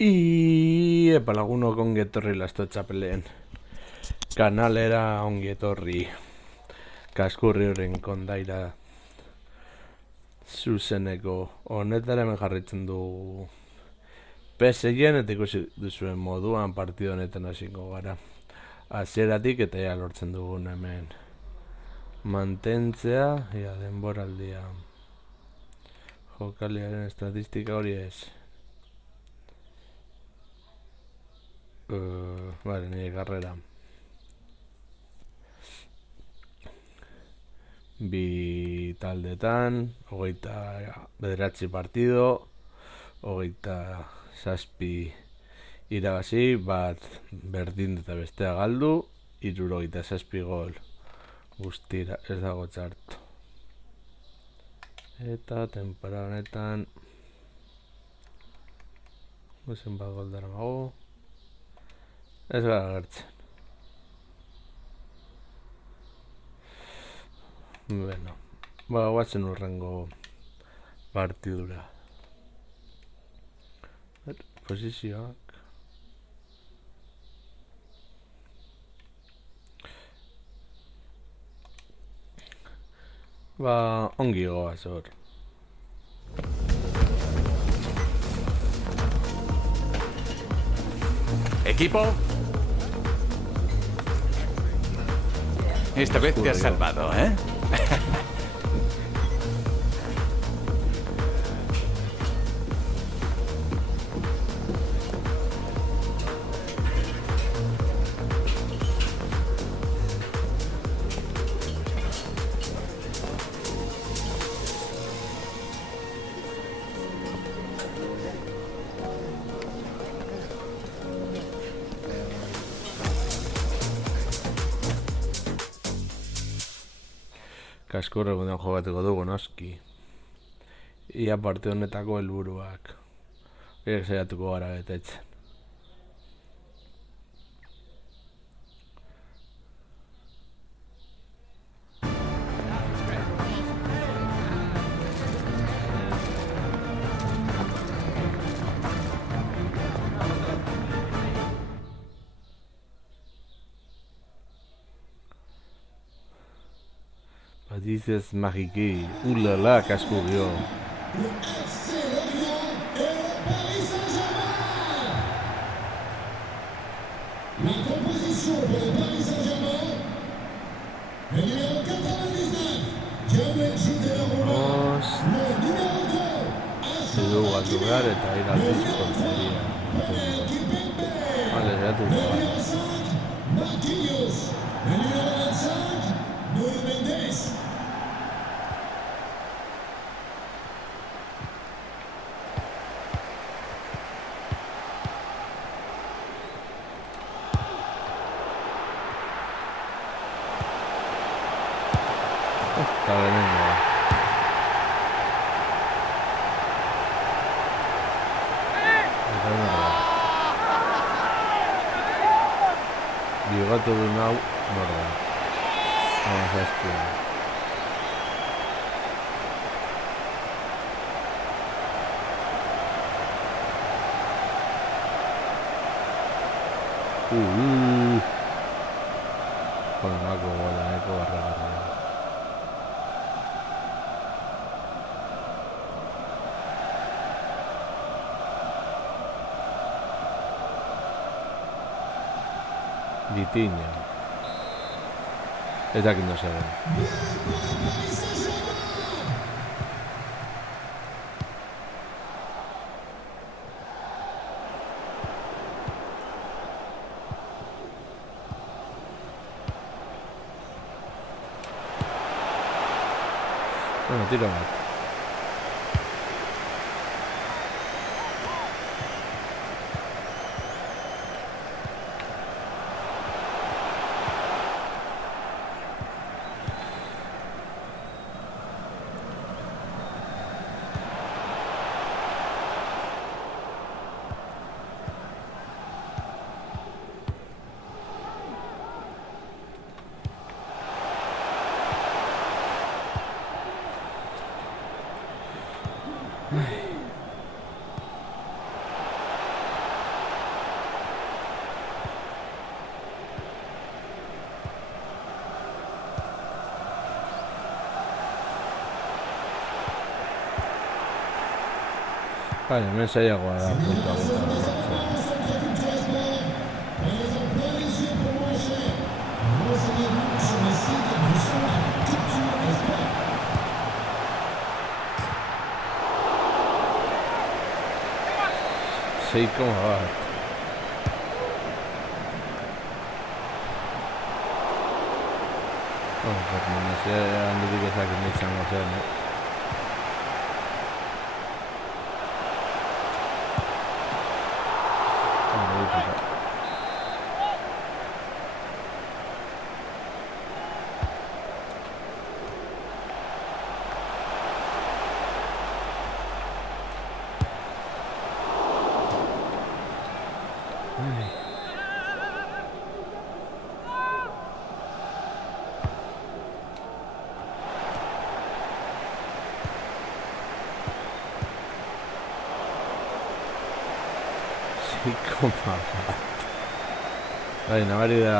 Epa lagunok ongi etorri lasto txapeleen kanalera, ongi etorri kaskurri horren kondaira zuzeneko honetara hemen jarritzen du PSG-en eta ikusi duzuen moduan partido honetan hasiko gara hasieratik eta ja lortzen dugun hemen mantentzea ja denboraldia jokaliaren estatistika hori ez. Vale, nire karrera bi taldetan 29 partido 27 irabazi, bat berdin eta bestea galdu, 77 gol guztira, ez dago txarto. Eta temporada honetan guzen bat gol dara mago, ez gara gertzen. Bueno, guatzen urrengo partidura. Posizioak ongi goaz hor. Equipo. Esta vez te has salvado, ¿eh? Kaskurre gunean jogatuko dugu noski. Ia parte honetako helburuak horiek saiatuko gara betetzen. Dices Magiki, ulala, Cascurio. La composition pour le Paris Saint-Germain, le numéro 99, Jamel Gitero, le numéro 2, Se dio al lugar eta ir al portería. Vale, ya tu le numéro 5, Marquinhos, le numéro 25, Nuno Mendes. Está veneno. Bigatu du nau, norda. Vamos a espiar. Honako gola, eko barra. Vitinha. Ez dakit no zen. Bueno, tiro bat. Baina, hemen zailagoa da puntuak eta lortzea. Sei koma bat. Fernandez, handirik ezakin izango zen, Koma bat. Bai, nabari da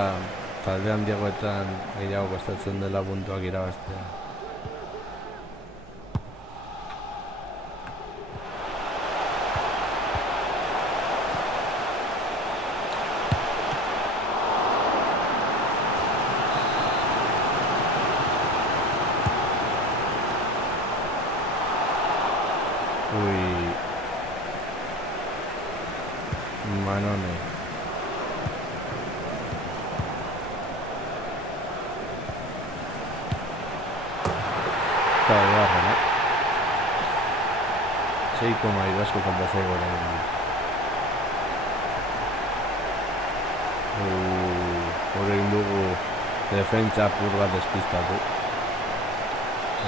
talde handiagoetan gehiago kostatzen dela puntuak irabaztea. Manone. Eta egarra, no? 6,2 asko falta zaigu orain. Horrein dugu defentsa apur bat despistatu.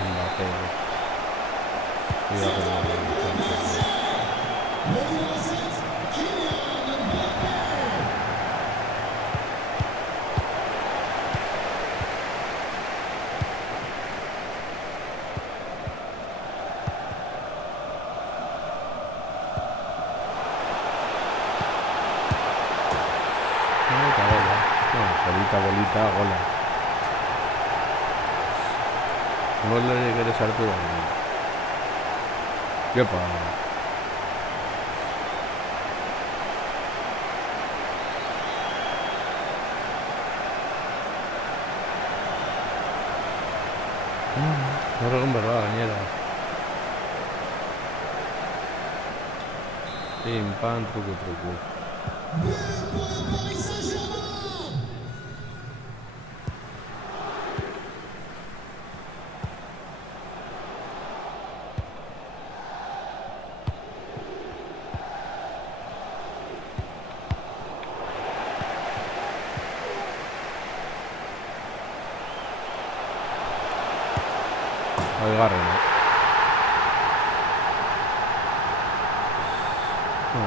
Mbappé. Bolita, gola. Gola ere sartu da. Jopa. Horregun berba, gainera. Pim, pan, truku. Oigarren,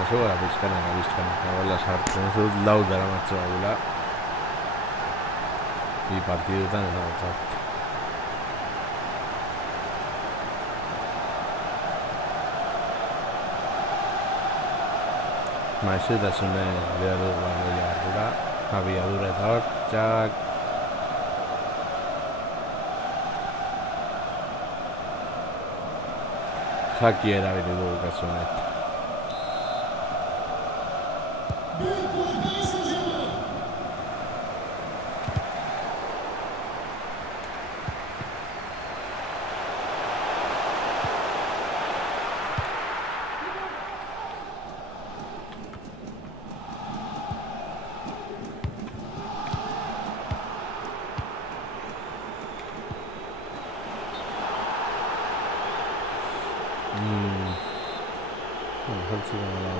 Zego da bizkanak, bola sartzen, ez dut lau dara matzoa gula. Bi partidutan ez dago txart. Maizetasunez behar dut baloia ardura, abiadura eta hor, txak. Jaki erabili dugu kasu honetan. Jartzen gara.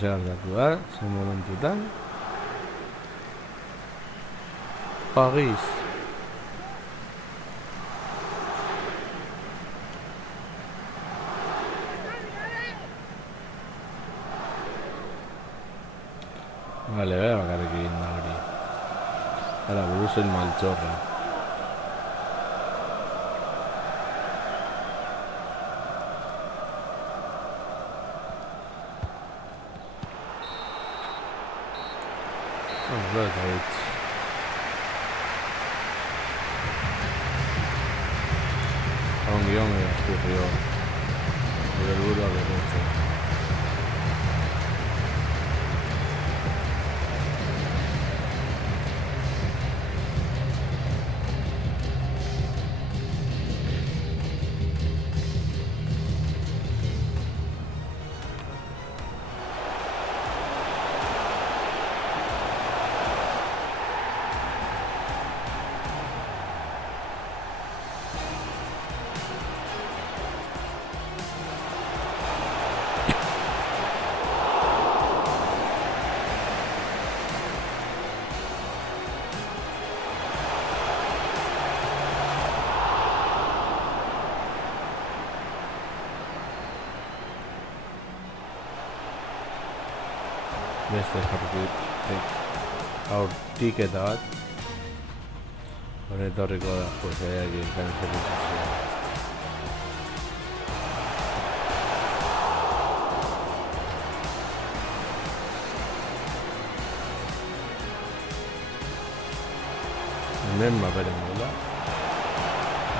Zer gertatu da, zen momentutan. Paris. Vale, bakarrik egin da hori. Ara, buruzen maltxorra. Lo eta hitz. Ongi, Azpirrio. Gure helburua betetzen. Beste jarritik aurtik eta bat honet horriko da posaiak kamisetizazioa. Hemen maperen gola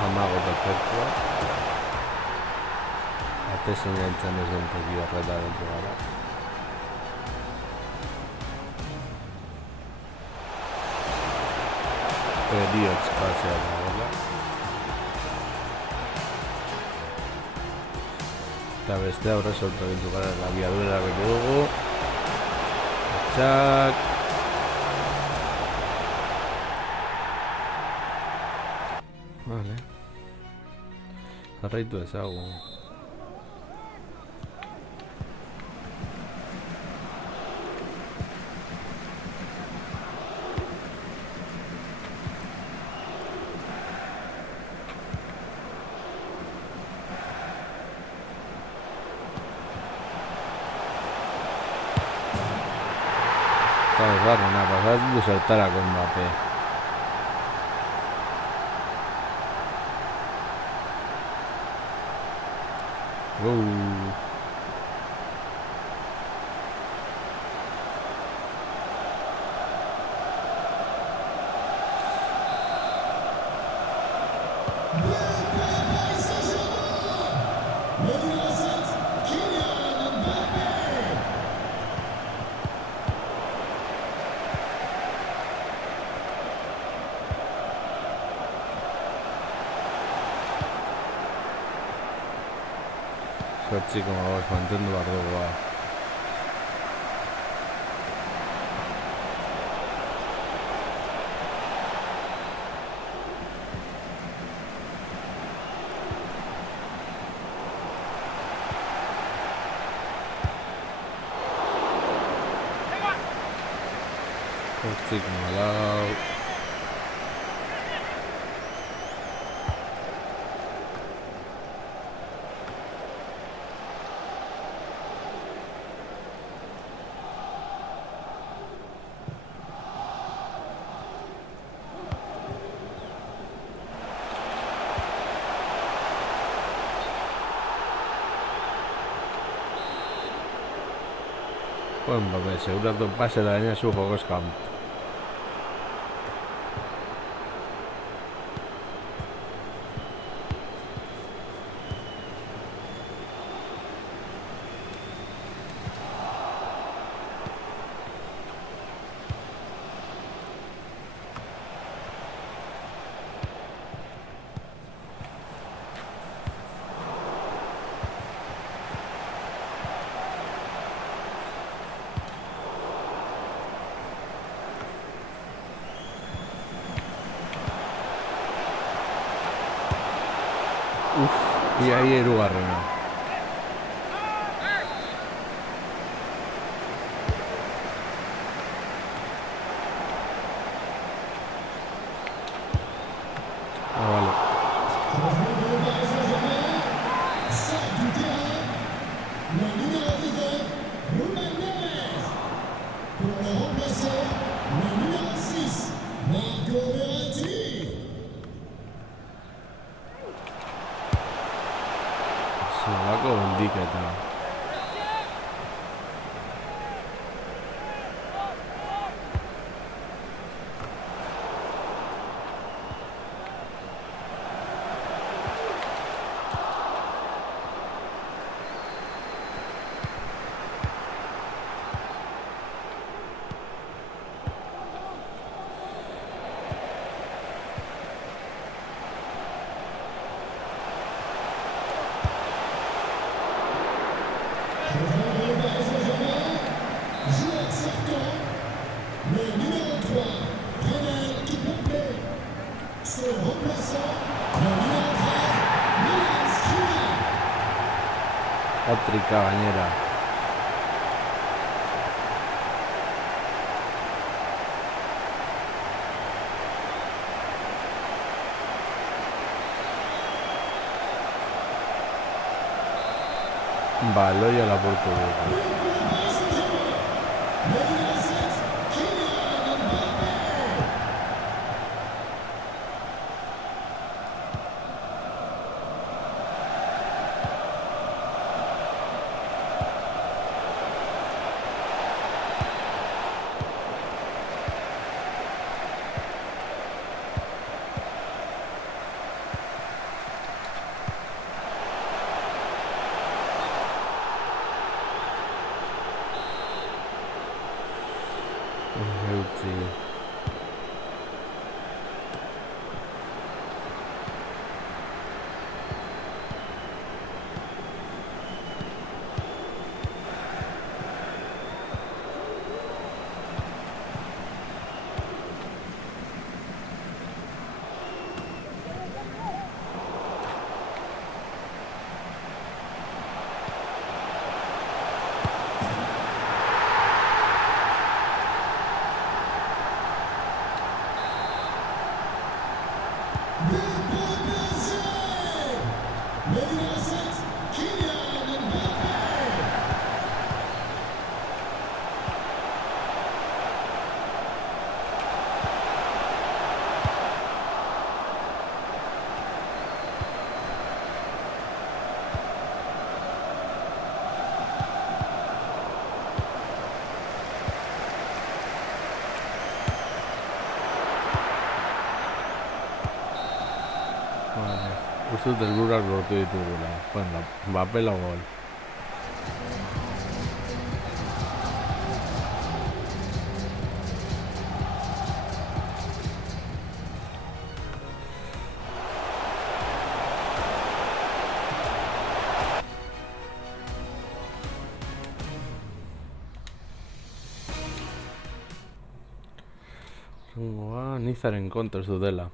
amago perfektua ate seinaltzen ez den toki horreta dentro gara. Elliot spazio da gola eta beste aurre sortu ditu gara labiadura bete dugu txak vale jarraitu ezagun Barrena, pasat du saltarako Mbappé. Zortziko magoz mantendu behar dugu ba. Zortziko malau Mbappé, seguratu pase da gaina zu jokos kamp. Ia hirugarrena. Vale. Zelako bendiketa. Hat-tricka gainera. Baloia lapurtu dugu. Eutzi. Uste dut helburuak lortu ditugula. Bueno, Mbappé gol. Nizaren kontra ez dela.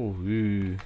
Uy.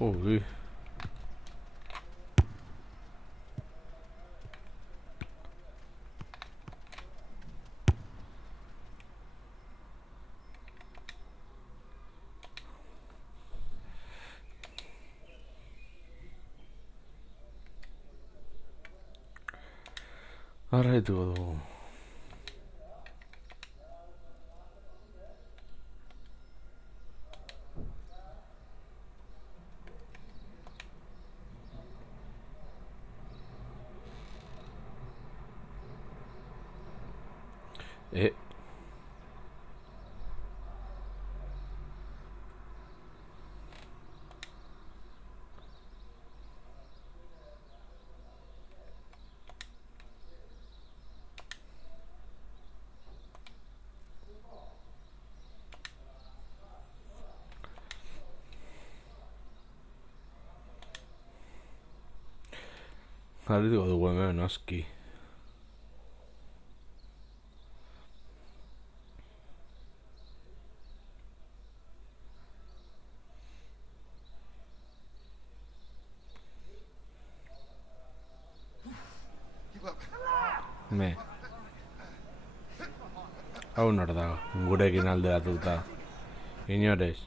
Uy. Arraituko dugu. Arraituko dugu hemen noski. Me. Hau nor da, gurekin alderatuta. Inores.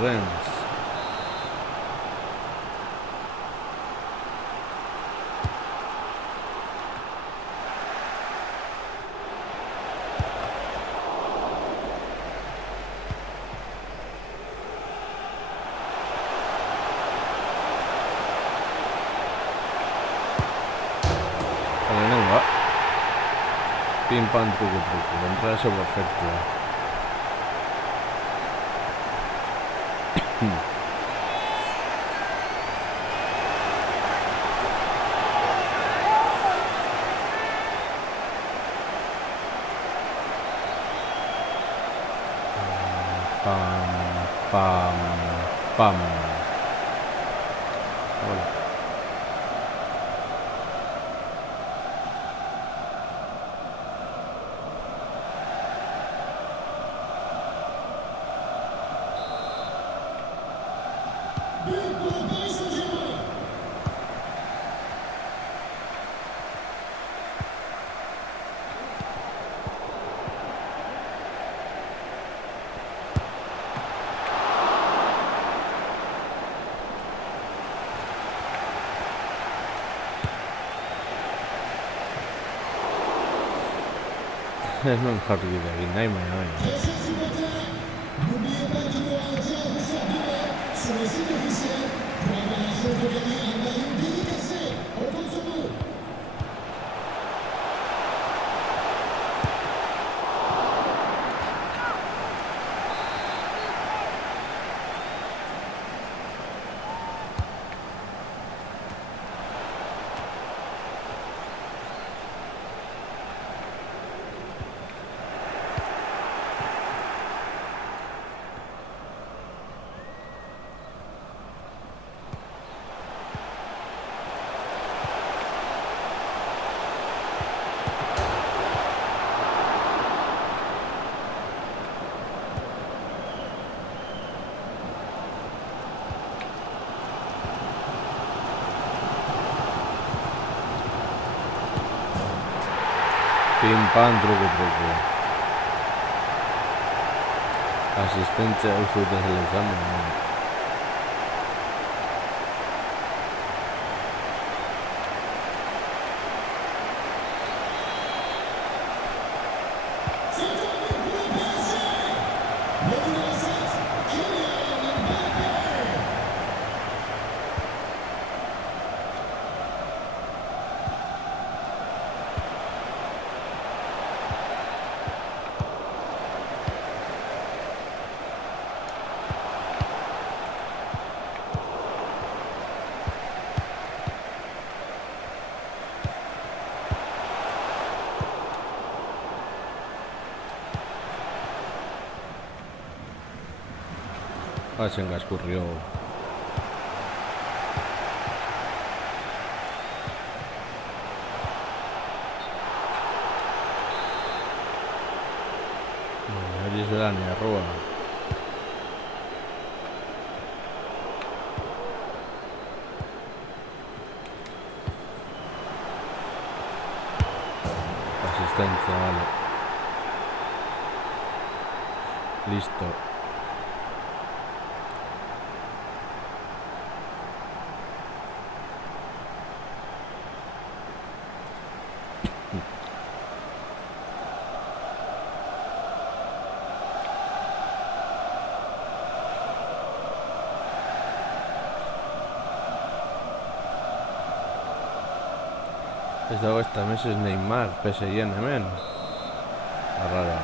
Rennes. Pim pam truco, l'entrada és perfecta. Pam. Hola. Non farli egin nahi, baina. N'oubliez pas qu'il y aura un tirage au sort demain sur le site officiel pour avoir la chance de gagner un maillot dédicacé. On compte sur vous. Pim pam, truco. Asistentzia uzute zelezan. Se engascurrió. Allí se da ni arroba. Asistencia, vale. Listo. Ez dago esta mes es Neymar, PSG-en hemen. Arrara.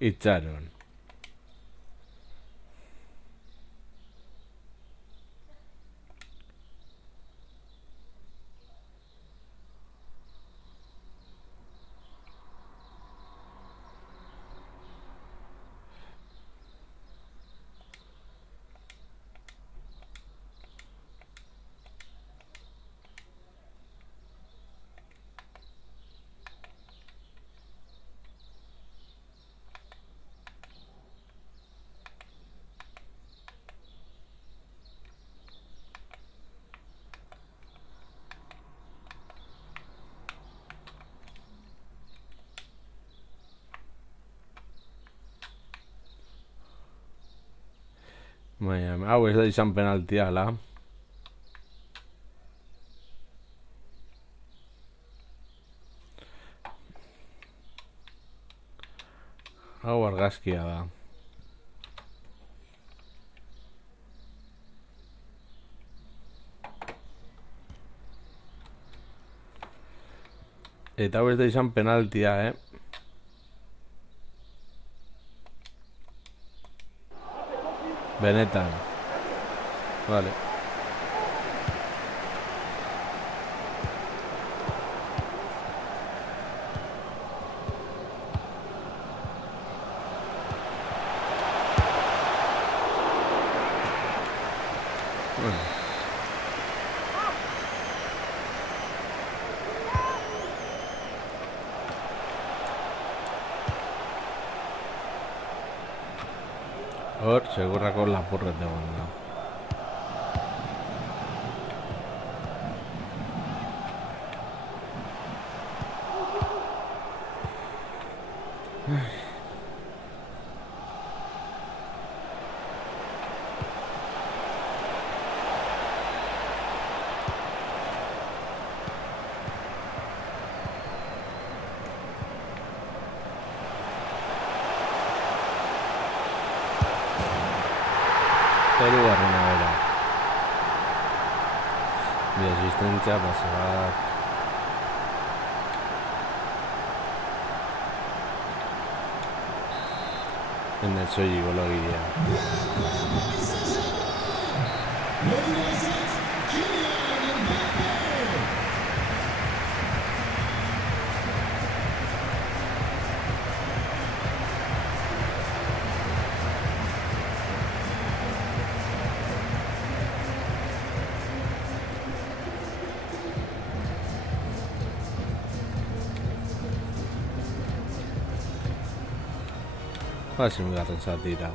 Itxaron. Baina, hau ez da izan penaltia, ala. Hau argazkia da. Eta hau ez da izan penaltia, Benetan. Vale. Hor, segurrako lapurret egon da. Hirugarrena bera. Bi asistentzia, pase bat. Ene soilik gologilea. Hasi bigarren zatira.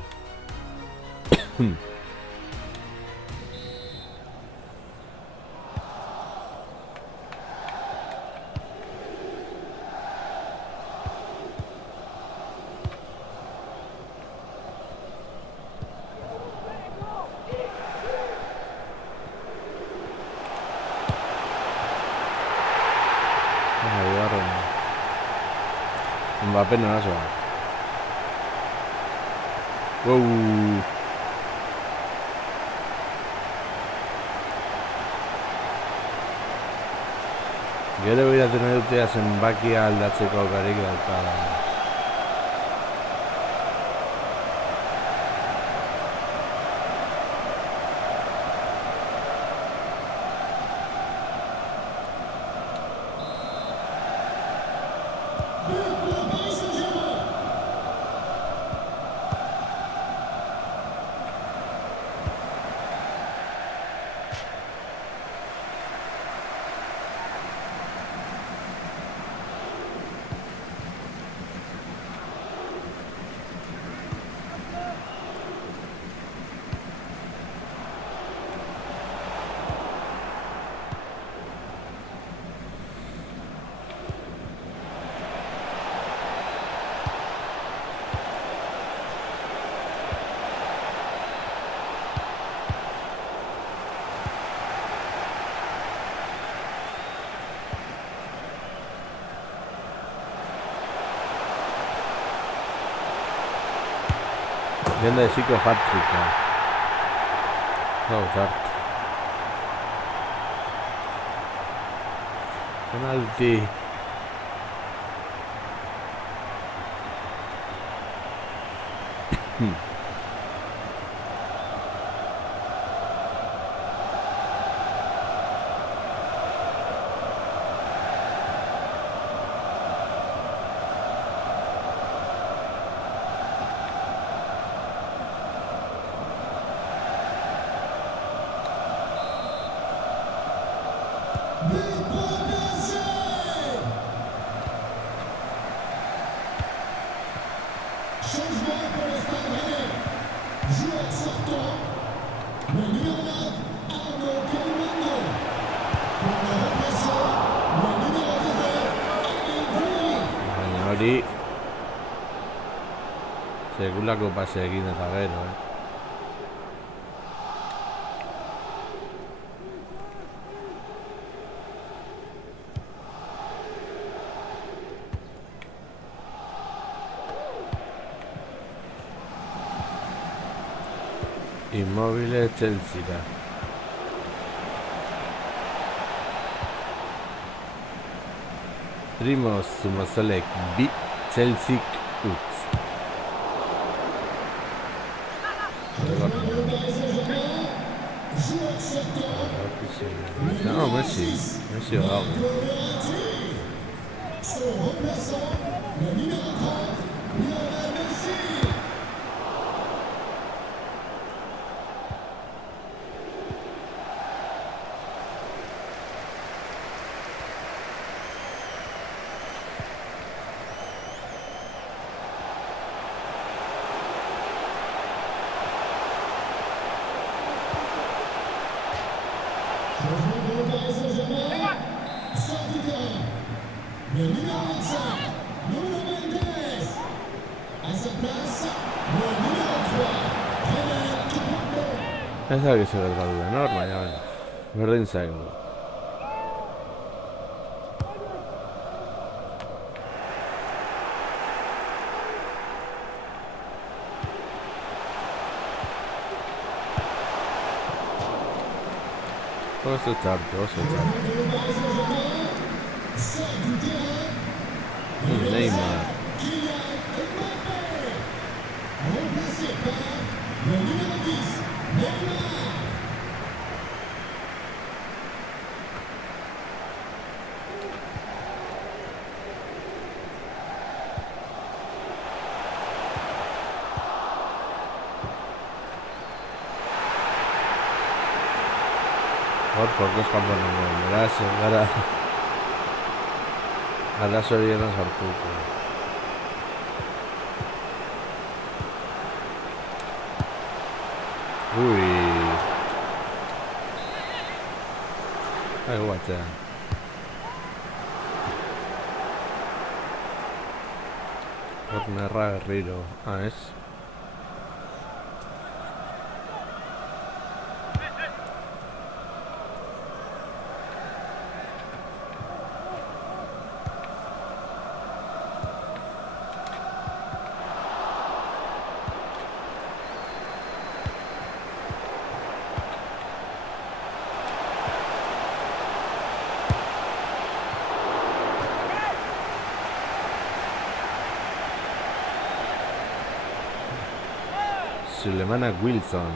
Mbappé no las va. Wow. Gero biratzen dutea zenbakia aldatzeko aukarik daukada. Lenda de Zico hat-tricka. Gauzart. Penalti. Changement pour le Stade Rennais. Joueur sortant, le numéro 9, Arnaud Kalimundo. Pour le remplaçant, le numéro 19, Emile Gouiri. Baina hori sekulako pase egin eta gero, Immobile Chelsea. Primoz Zumazolek bi, Chelsea utz. No, Messi dago. Son remplaçant, le numéro 30, Lionel Messi. Changement pour le Paris Saint-Germain. Sort du terrain. Le numéro 25, Nuno Mendes. À sa place, le numéro 3, Renan Kipembe. Ez da gizu gertatu den hor, baina berdin zaigu. Oso txarto. Pour le Paris Saint-Germain. Sort du terrain. Neymar. Kylian Mbappé. Remplacé par le numéro 10, Neymar. Hor, fokus kanpoan nago, beraz, gara arazo horietan sartuko. Ui. Aigo batzean. Kornerra berriro. Ez? Sulemana Wilson.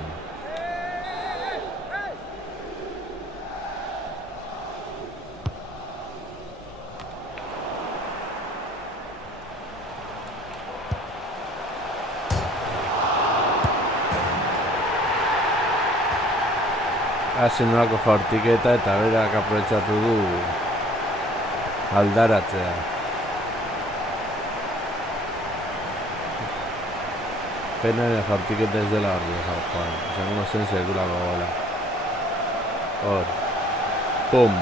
Hasi nolako jaurtiketa eta berak aprobetxatu du aldaratzea. Pena ere jaurtiketa ez dela hori joan. Izango zen sekulako gola. Hor. Pum.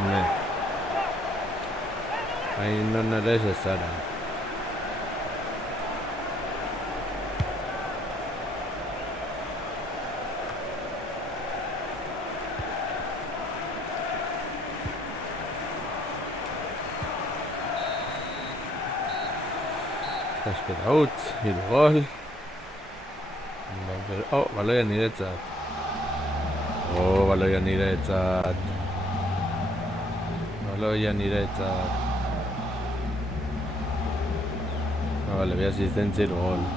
Ne. Hain non ere ez zara. Espera utz, hiru gol. Oh, baloia niretzat. Oh, baloia niretzat. Baloia niretzat. Vale, bi asistentzia hiru gol.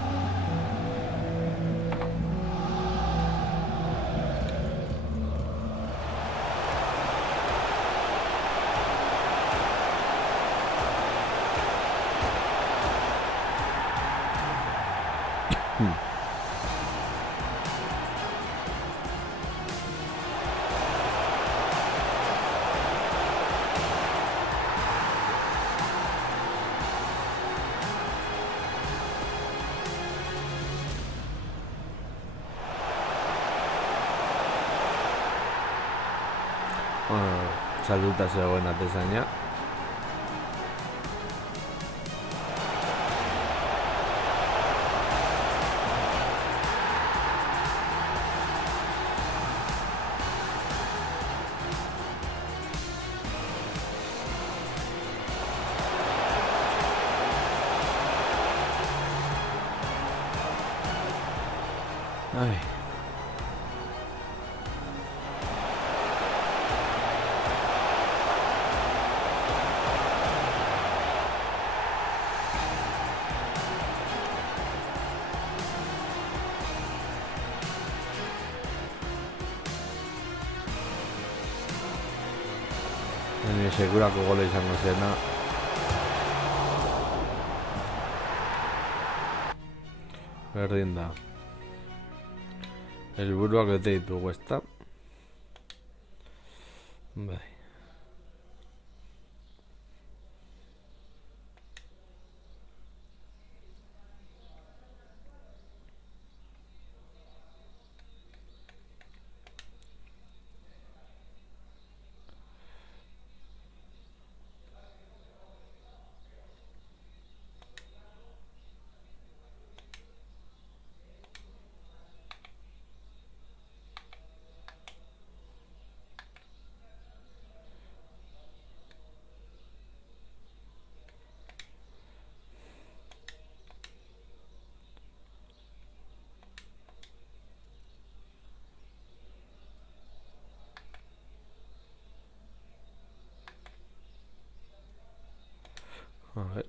Salduta zegoen atezaina. Ai. Segurako gola izango zena. Berdin da. Helburuak bete ditugu, ezta? Bai. A ver.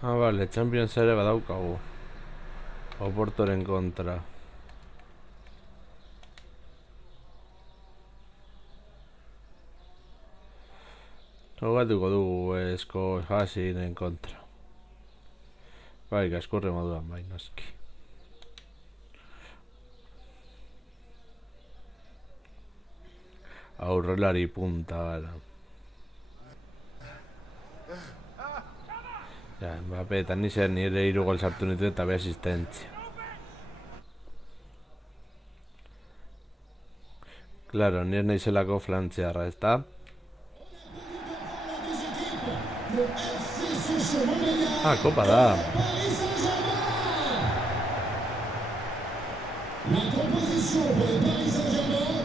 Vale, Champions ere badaukagu. Oportoren kontra. Jogatuko dugu esko Hasiren kontra. Bai, gaskorre moduan, bai, noski. Aurrelari punta, gara. Ja, Mbappe eta nire nire 3 gol sartu nitu eta be asistentzia. Claro, nire naizelako frantziarra, ezta? Kopa da. La composition pour le Paris Saint-Germain.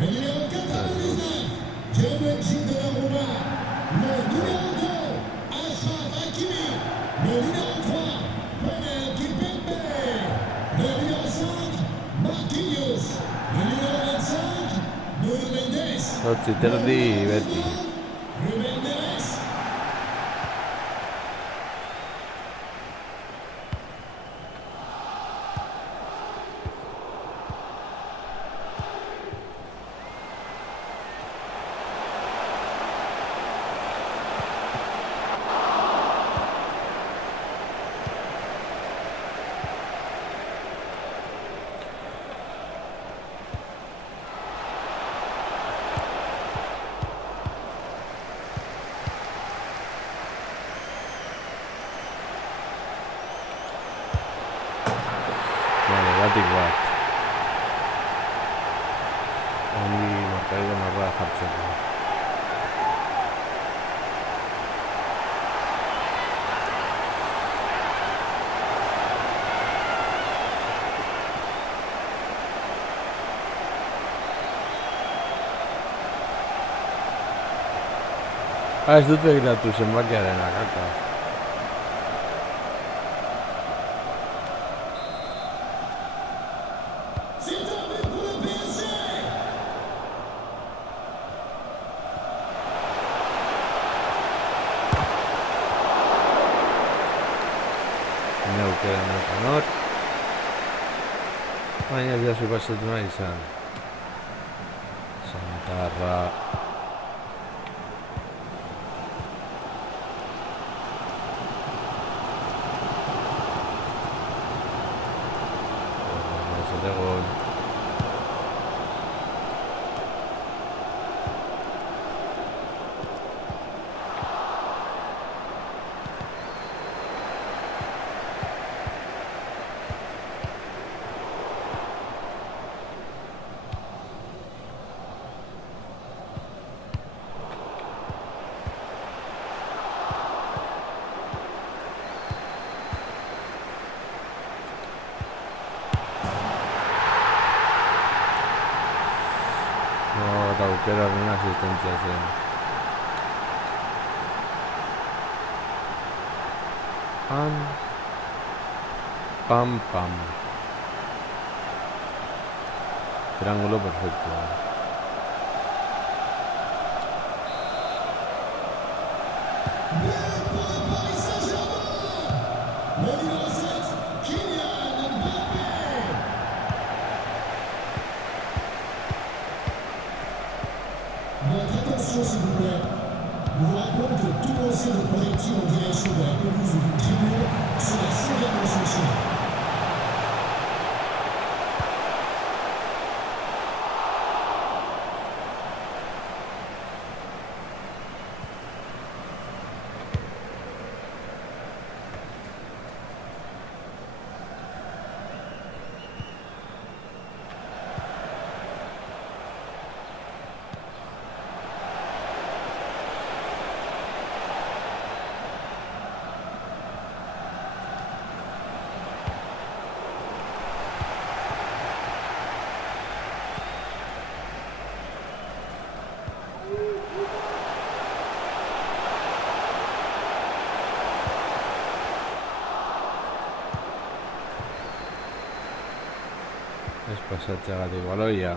Le numéro 99, Gianluigi Donnarumma. Le numéro 2, Achraf Hakimi. Le numéro 3, Penel Kimpembe. Le numéro 5, Marquinhos. Le numéro 25, Nuno Mendes. Zortzi terdi beti. Ruben Neves. Batik bat. Ongi markaigo marra jartzeko. Ez dut begiratu zenbakiarena, kaka. Baina ez jasu pasatu nahi izan. Santarra. Egon. Aukera horren asistentzia zen. Pam, pam. Triángulo perfecto. S'il vous plaît, nous vous rappelons que tout lancer de projectile en direction de la pelouse ou du tribune sera sévèrement sanctionné. Pasatzeagatik baloia.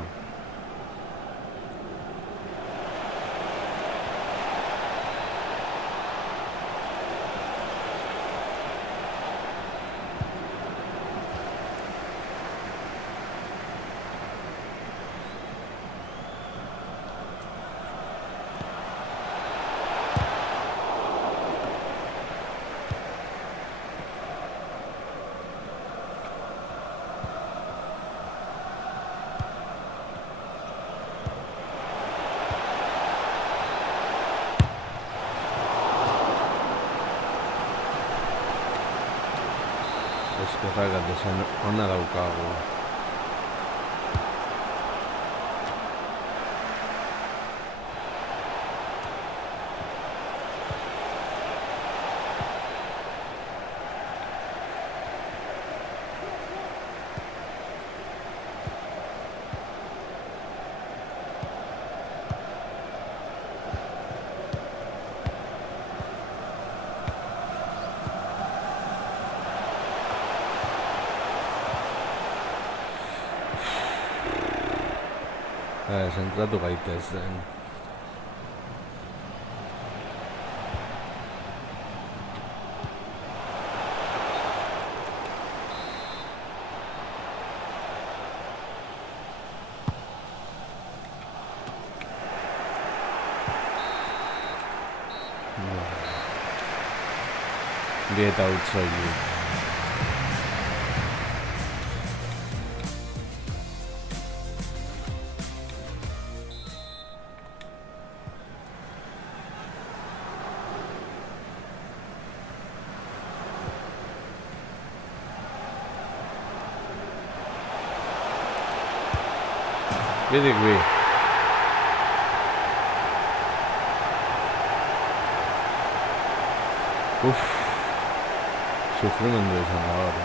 Eskerrak atesan ona daukagu. Zentratu gaitezen. Dieta utzoilik. Bidik bi. Sufrimendu izan da hor.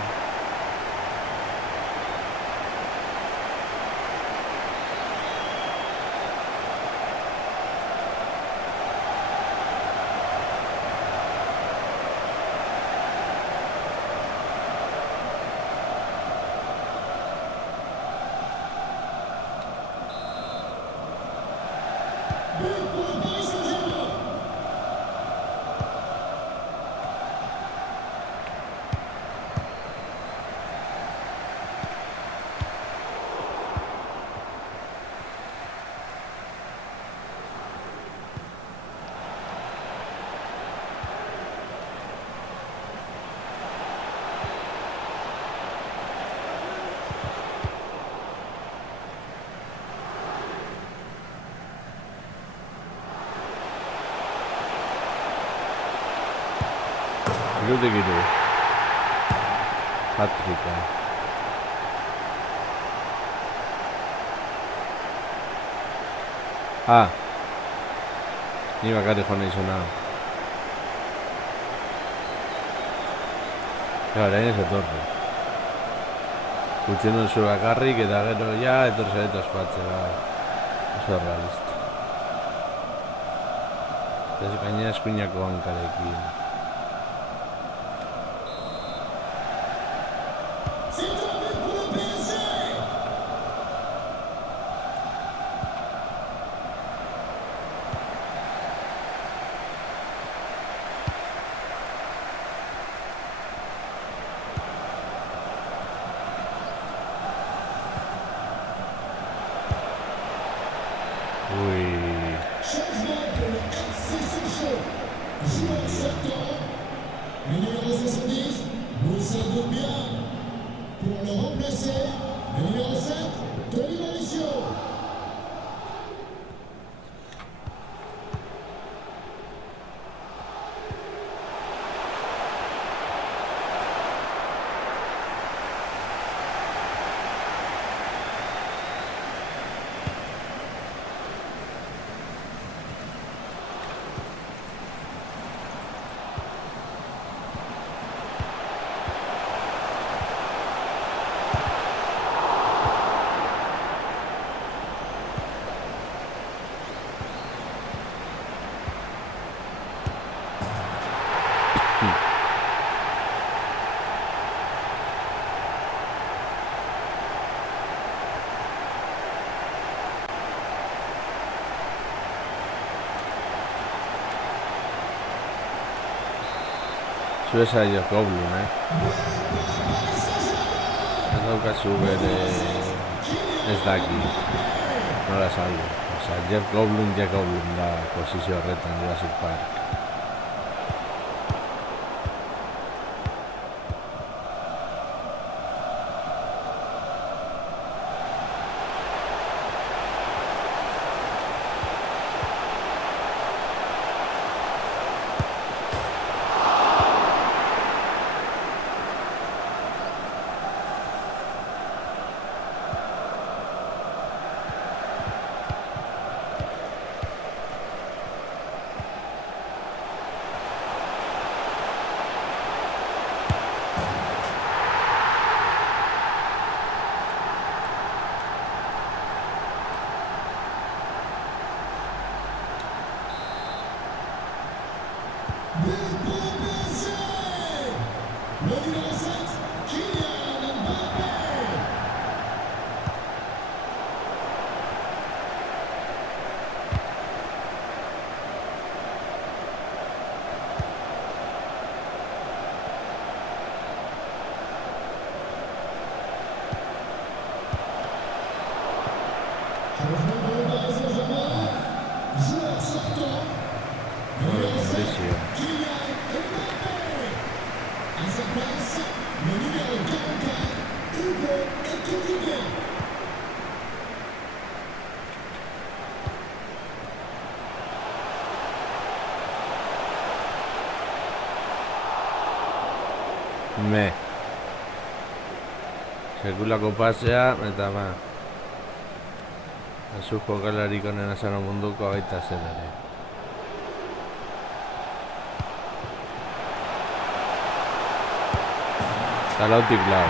Irudik iru. Hat-tricka. Ni bakarrik joan izuna. Orain ez etorri. Utzen duzu bakarrik eta gero ja etorri zaretu ospatzea. Oso realista. Ez gaina eskuinako hankarekin. Zuez aio Goblin, Ez daukazu bere... Ez dakit. Nola saldu. Osa, Jeff Goblin da posizio horretan Jurassic Park. Sekulako pasea, eta ba... Azu jokalarik onena zara munduko baita zer ere. Eta lautik lau.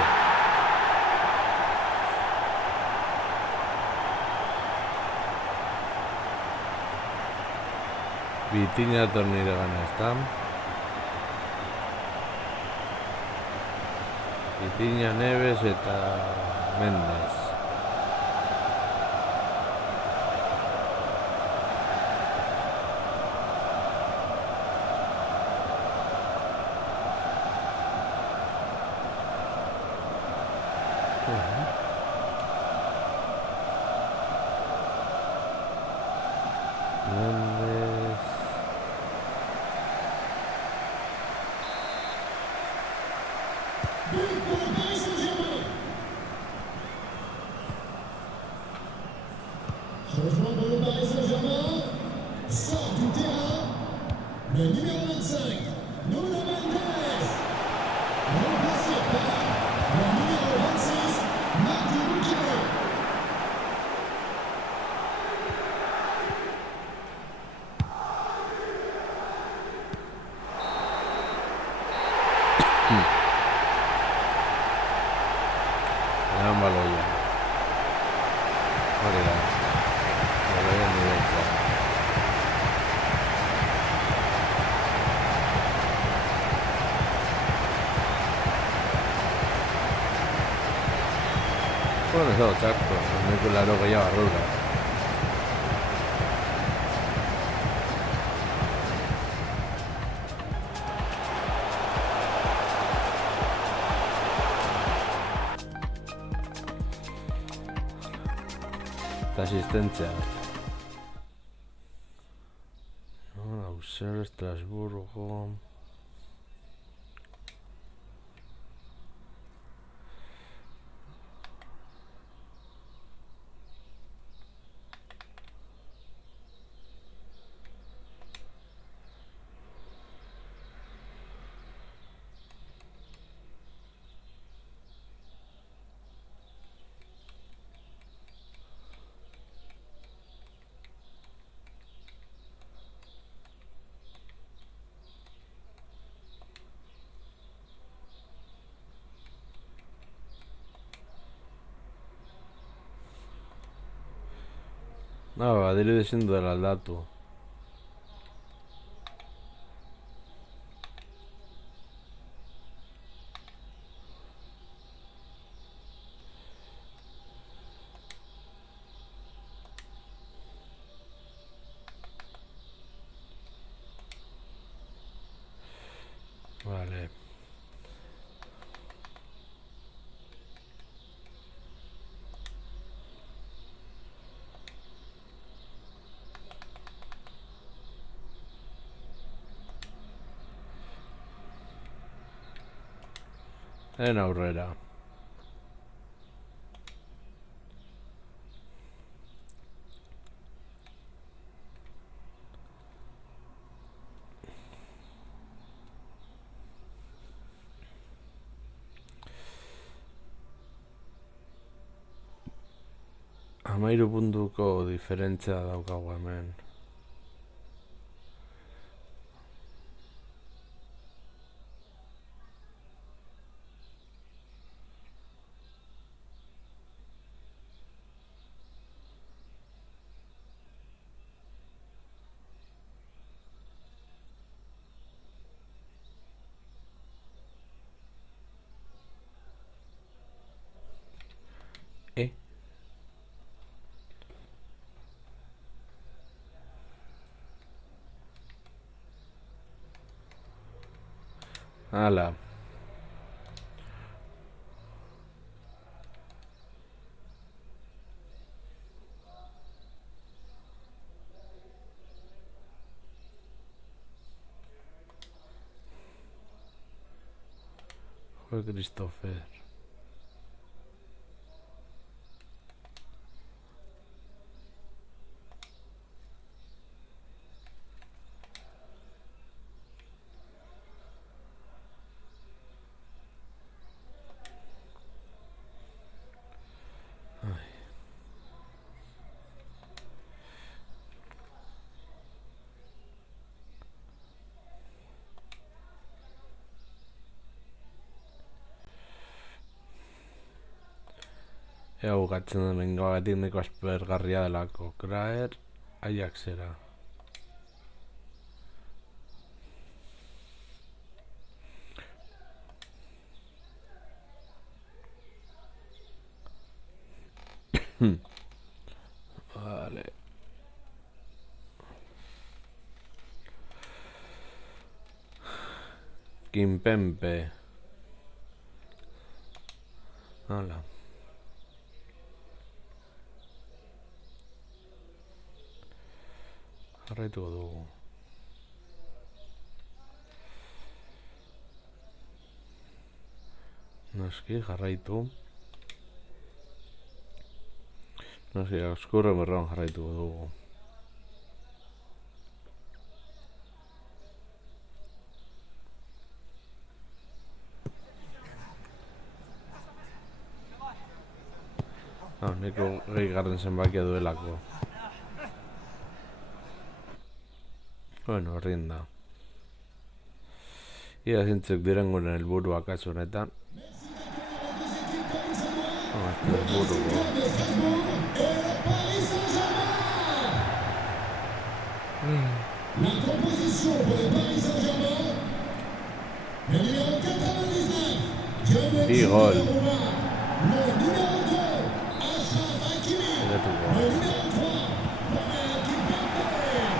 Vitinha tornire gana, ezta? Vitinha, Neves eta Mendes. Mendes. Changement pour le Paris Saint-Germain. Sort du terrain le numéro 25, Nuno Mendes. Remplacé par le numéro 26, Martin Bouquet. Baloia. Hori da. Baloia niretzat. Bueno, ez dago txarto. Neko laro gehiago arrura. Asistentzia. Auxerre, Estrasburgo... No, dirudi ezin duela aldatu. Vale. En aurrera. Hamairu puntuko diferentzia daukagu hemen. Hala. Fue Christopher. Ea bukatzen den bengoagatik nahiko aspergarria delako. Kraer, Ajaxera. Vale. Kimpempe. Hala. Jarraituko dugu. Noski, jarraitu. Noski, oskurren berroan jarraituko dugu. Neko gehigarren zenbakia duelako. Bueno, rinda. Ia zintzuk diren gure helburuak kasu honetan. Este helburuko. La composition pour le Paris Saint-Germain. Le numéro 99. Y gol. Le numéro 2. Achraf Hakimi. Le numéro 3. Romelu Kimpembe.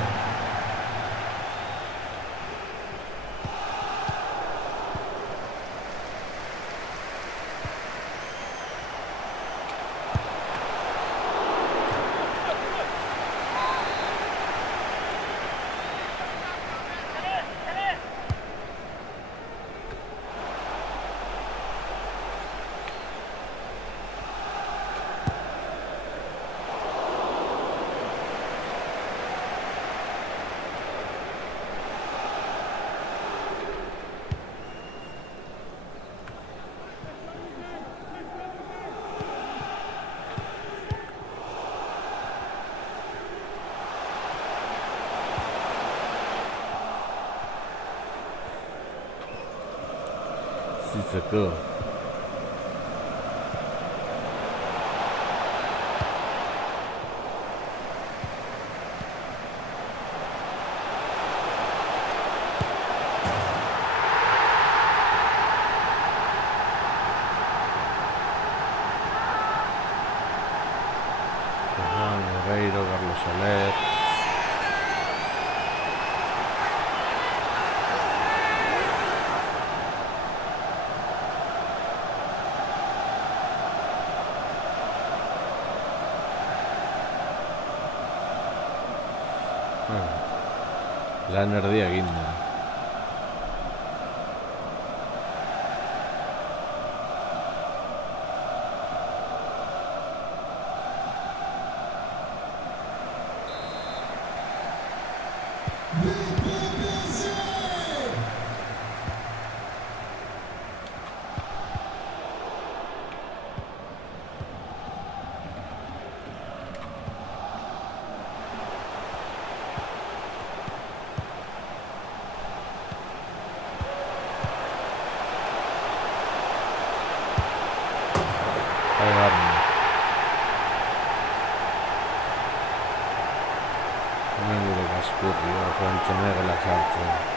Sissoko. Ferran Guerreiro, Carlos Soler. Lan erdia egin da. Frantzene relaxartzen.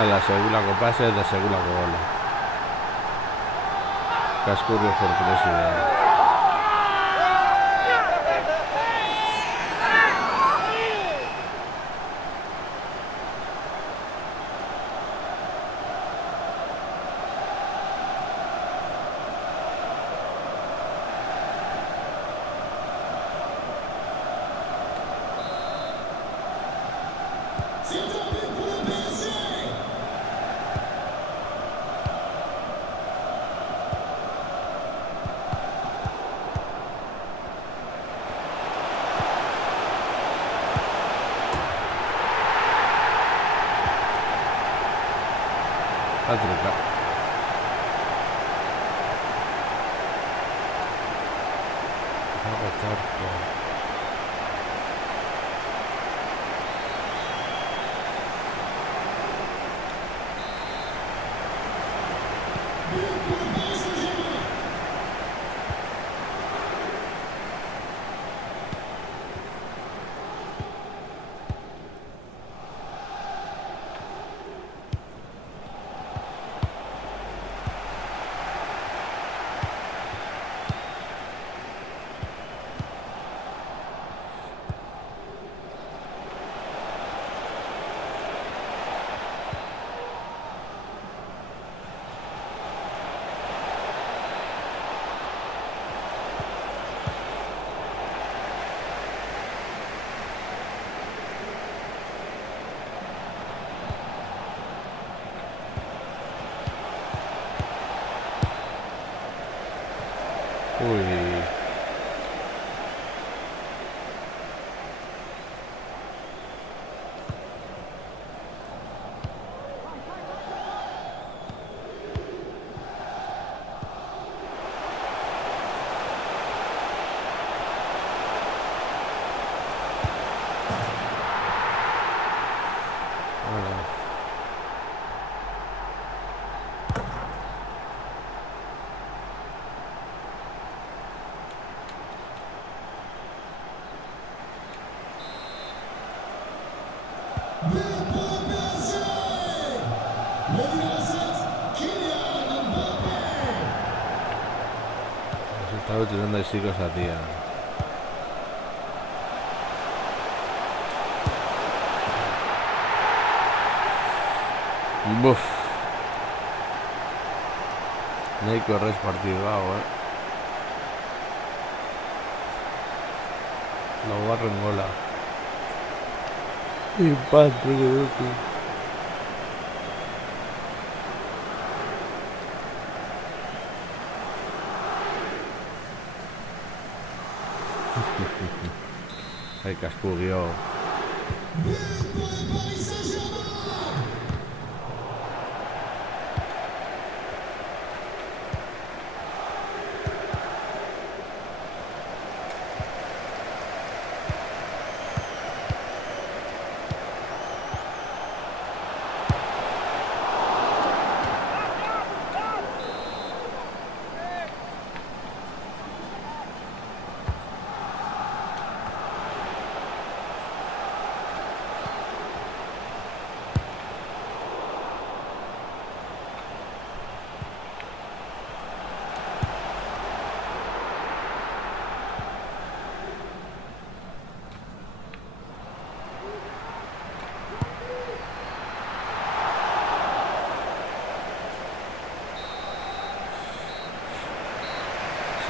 Ala, segulako pase eta segulako gola. Kaskurrio for president. A trucar. Uy. Estaba utilizando el ciclo esa tía. Buf. No hay correr partido, Lo barro en gola. Impacto, que loco. El cascurio.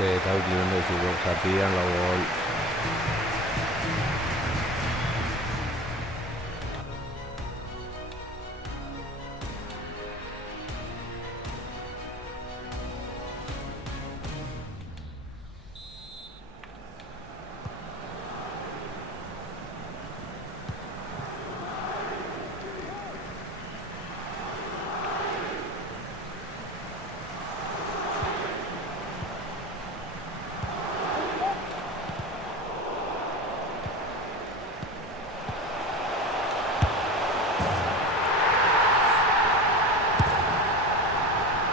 Sí, está utilizando y si Satían los gol.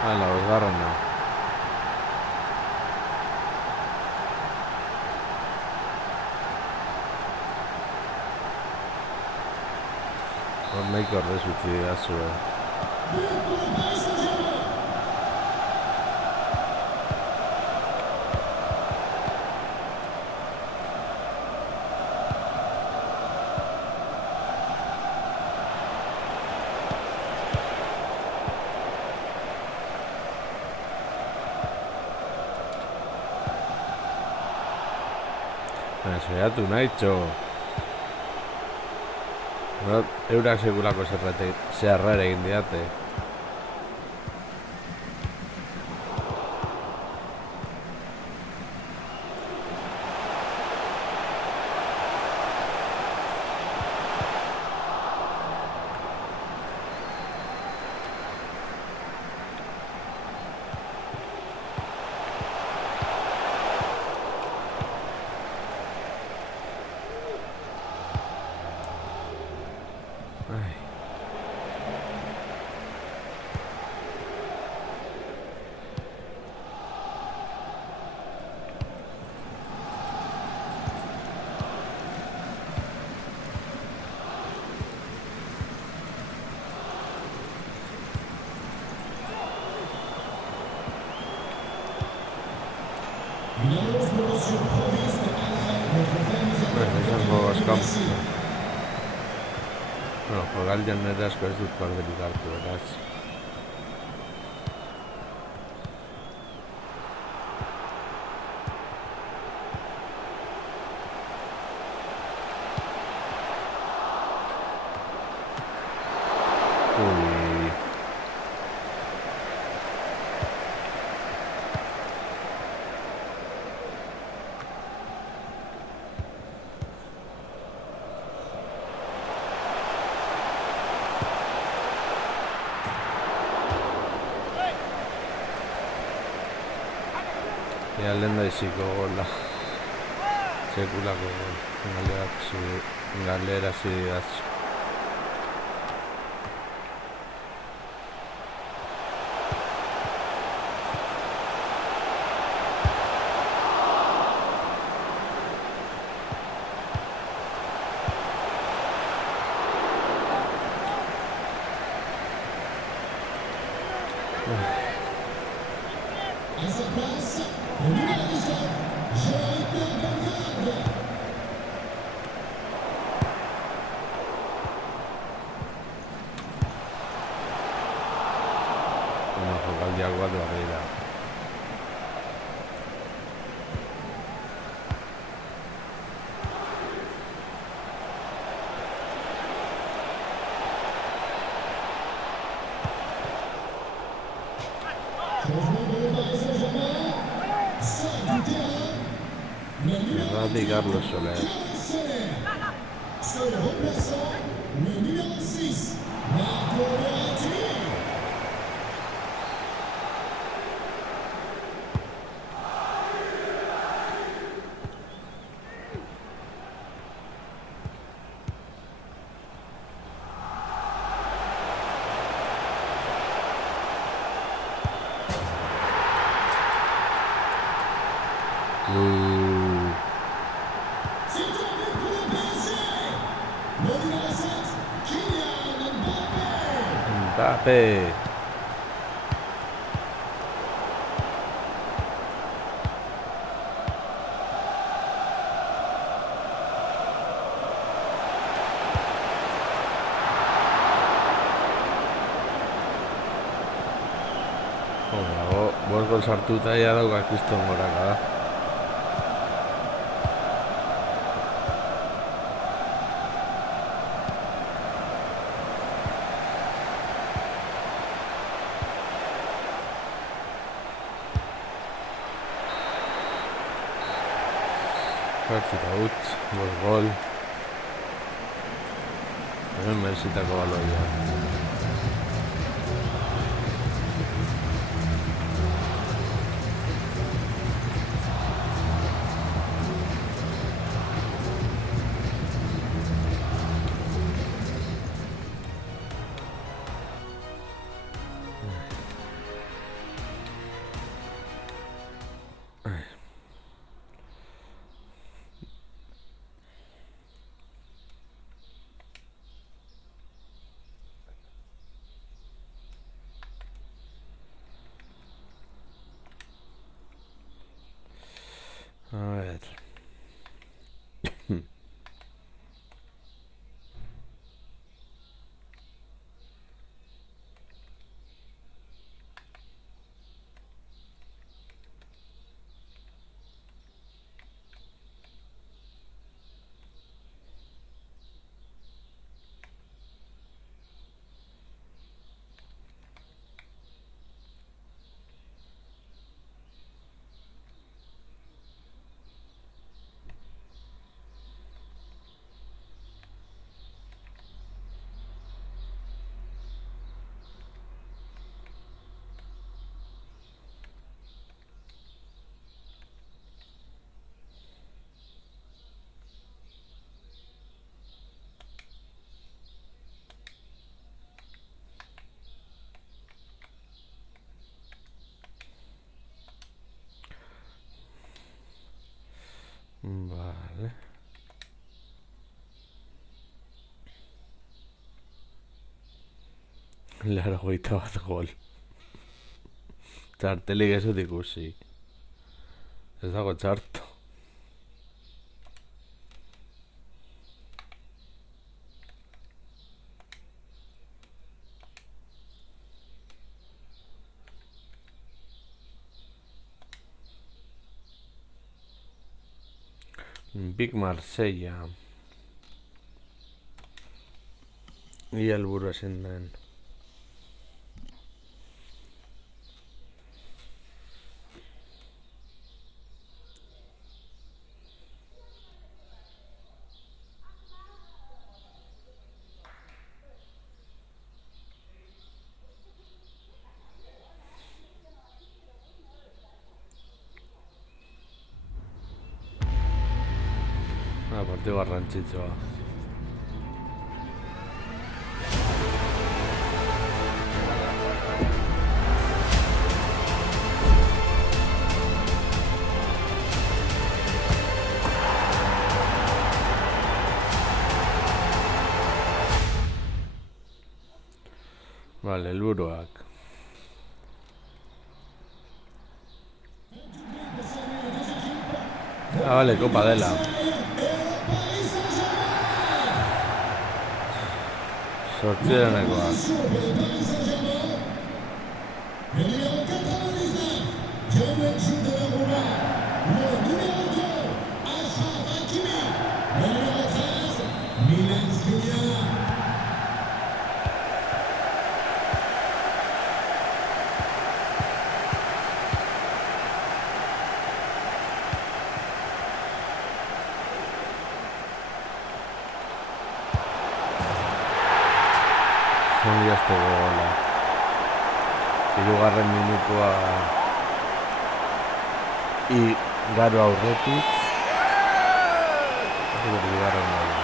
Ah, los garras no. Ormei corre suicida su. Saiatu nahitxo. Eurak segulako zerrera egin diate. Esan gogaz kampu. Bueno, jogaldian nire asko ez dut bardelik hartu, beraz. Ui. Ea lehen da iziko gola. Sekulako galera zidaz. À sa place, le numéro 17, Jean-Pierre Bellegarde. Bueno, jogaldiak bat barrera. Changement de Paris Saint-Germain. Sort du terrain. Le numéro Erradi Carlos Soler. Soler. Sur le remplaçant, le numéro 6, Marco Verratti. C'est un but pour le PSG. Le numéro 7, Kylian Mbappé. Mbappé. Joder, vos gol sartuta ja dauka kriston goraka da. Jartzita utz, gol. Hemen merzitako baloia. A ver. Vale. Laurogeita bat gol. Txartelik ez dut ikusi. Ez dago txarto. Big Marsella. Ia helburu ezin den. Partido garrantzitsua. Vale, helburuak. Vale, Copa dela. Sortzirenekoak. Ongi gola. Hirugarren minutua igaro aurretik. Hirugarren gola.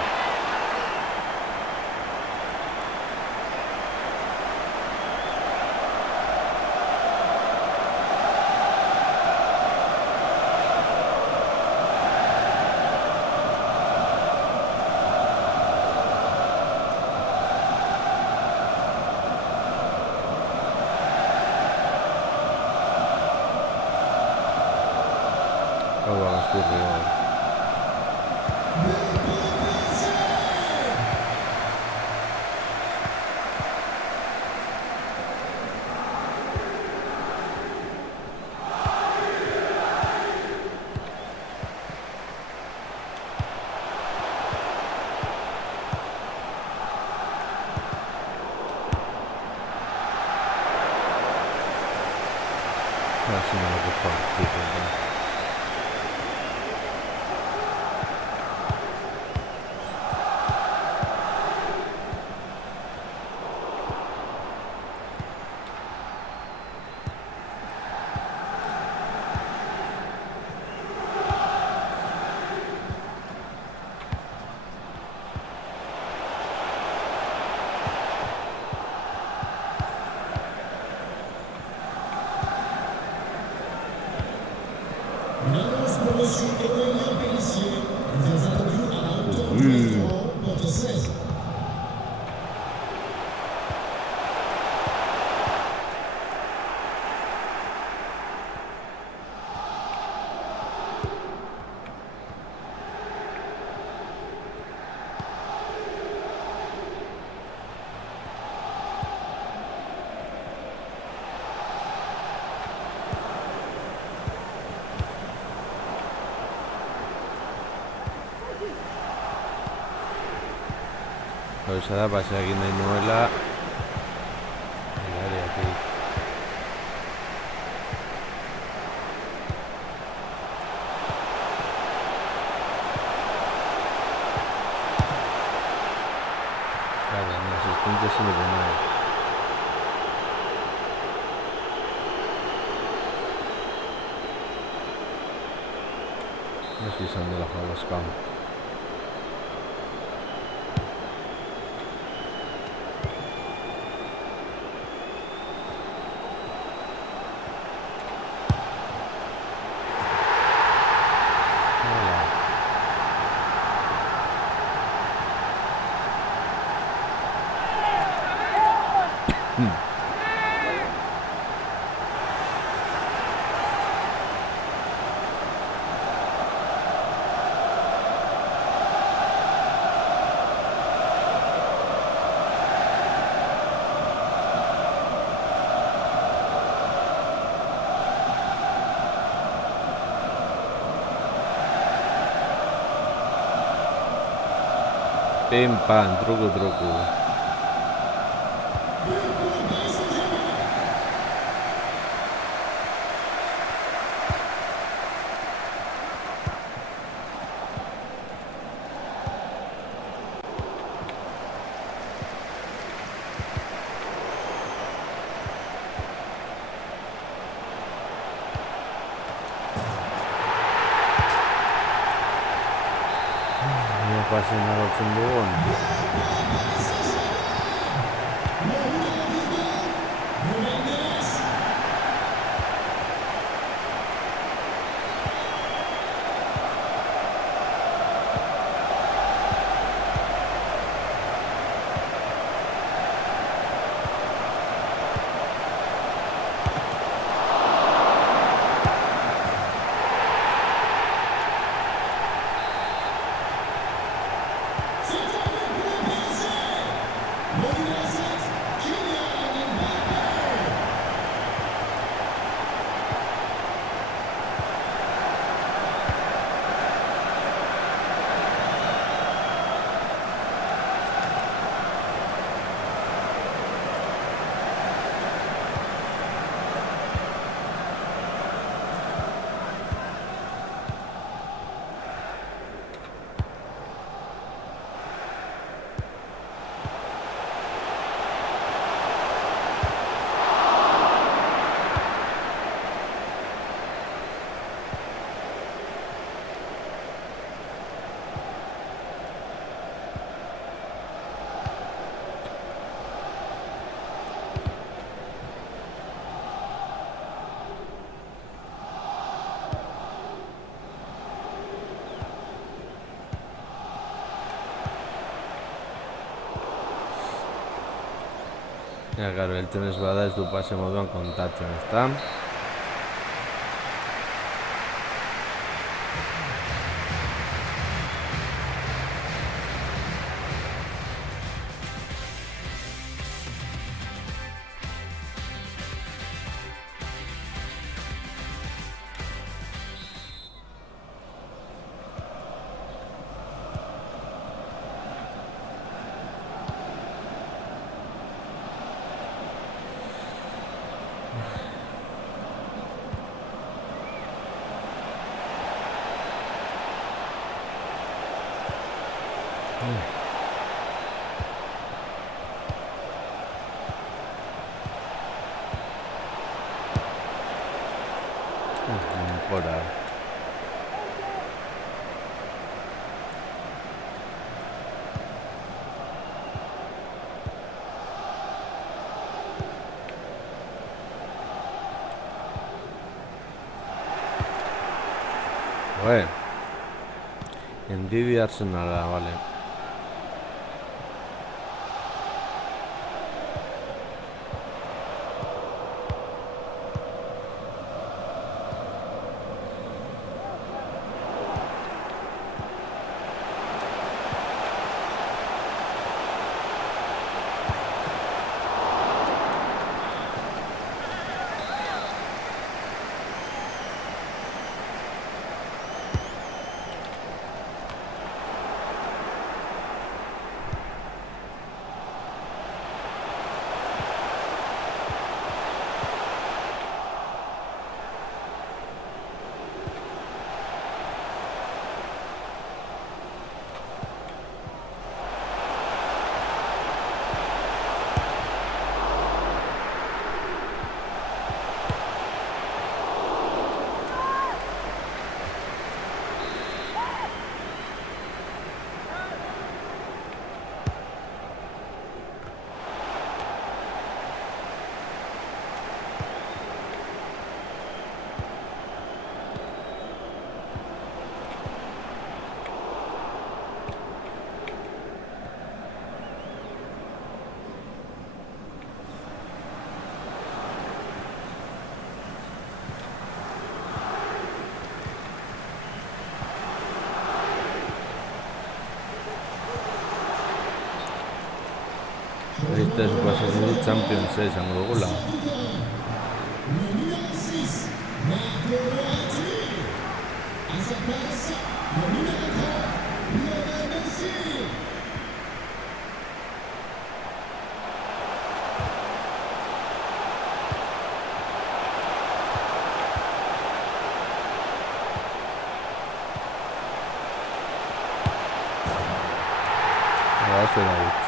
No, por favor, sí, por favor. Nederlands politie Emilia Pellissier heeft dat opnieuw aan autocontrole op de 6. Gauza da, pasea egin nahi nuela Hilariatik. Claro, ni asistencia sin de nada. No sé si son de los juegos camp. Pim pam, truco, truco. No pasa nada al fundón. Ja, claro, el tenis bada ez du pase moduan kontatzen, ezta? mejorar. Bueno, Envidia Arsenal, vale. Este suposatzen dut Champions izango dugula. Le numéro 6, Marco Verratti. À sa place, le numéro 3, Lionel Messi. Va a ser out.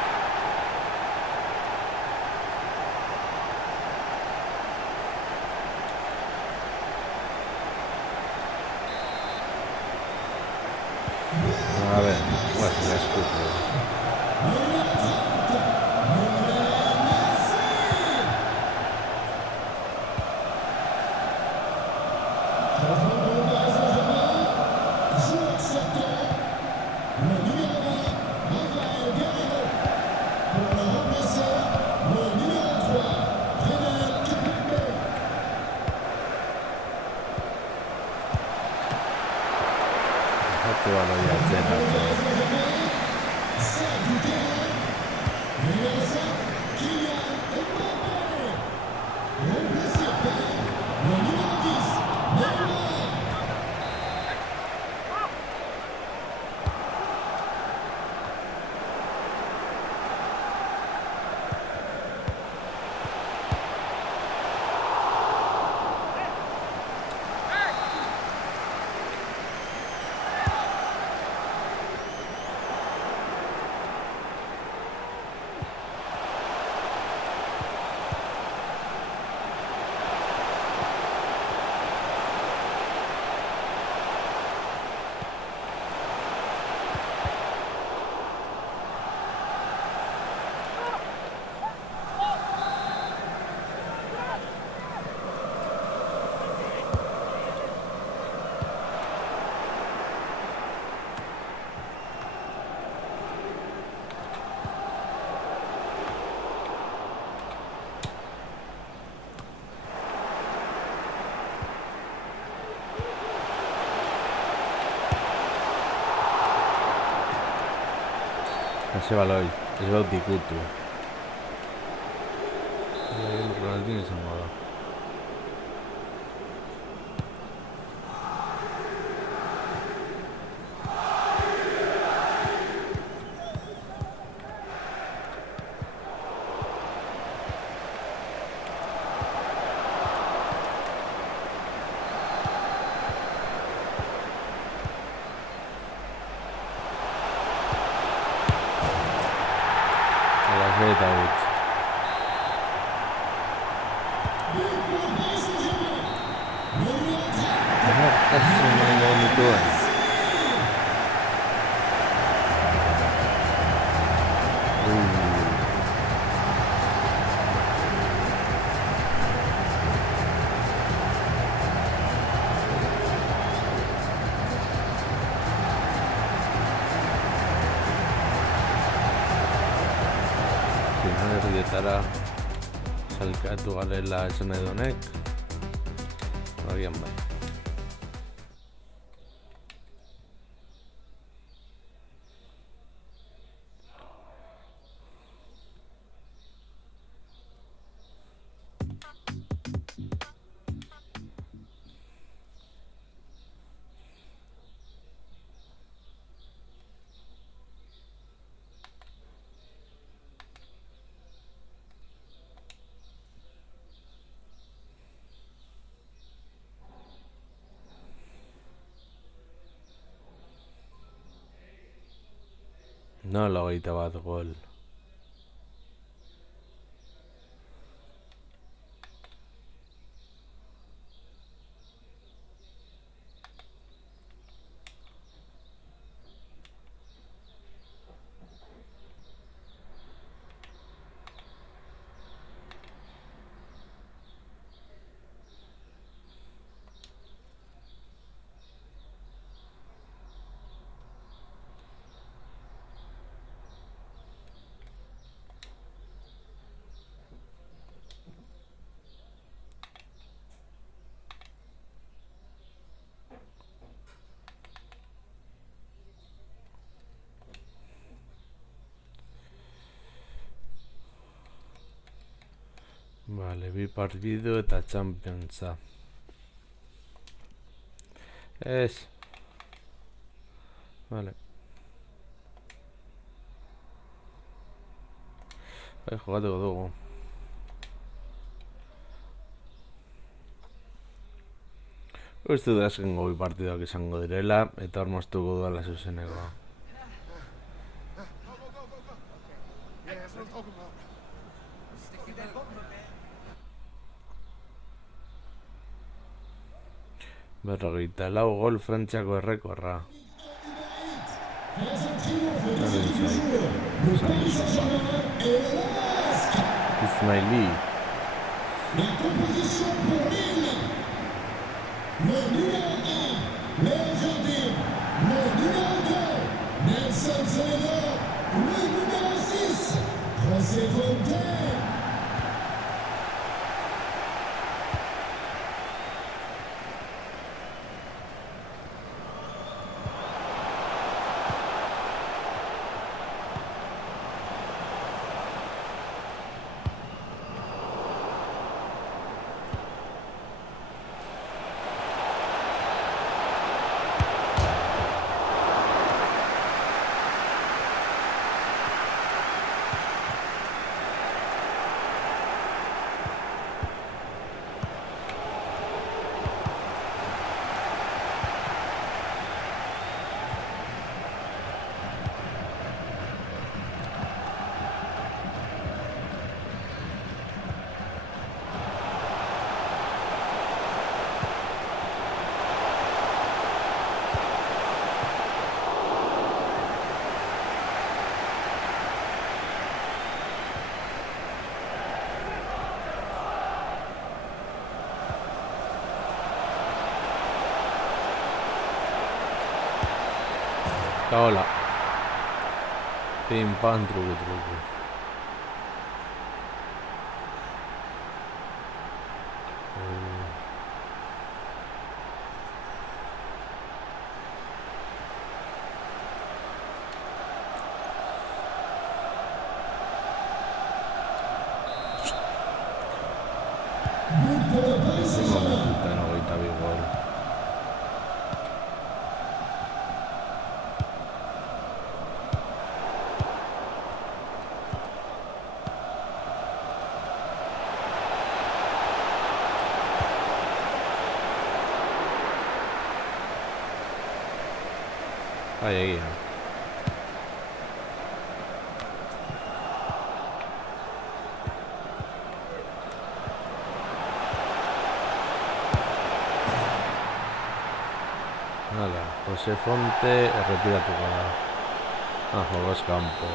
A ver, voy a hacer la escucha. Joueur sortant, le numéro 20, Rafael Guerreiro. Pour le remplacer, le numéro 3, Presnel Kimpembe. Otro balón ya lleno. Sort du terrain, numéro 5, Kylian Mbappé. Remplacé par le numéro 10, Neymar. Ese balón es Bauticutu. El Ronaldinho se moda. David. But pour le Paris Saint-Germain, le numéro 4, zituen. Finalerdietara salkatu garela esan nahi honek. Agian bai. Nola 21 gol. Vale, bi partidu eta Championsa. Ez. Vale. Bai, jogatuko dugu. Uste dut azkengo bi partiduak izango direla, eta hor moztuko duela zuzenekoa. Berrogeita lau gol Frantziako errekorra. Ismaili. La composition pour Lille. Le numéro 1, Léo Jardim. Le numéro 2, Nelson Semedo. Le numéro 6, José Fontaine. Hola. Pim pam truco truco. Ahí. Nada. José Fonte, retira tu cara. Juegos campo.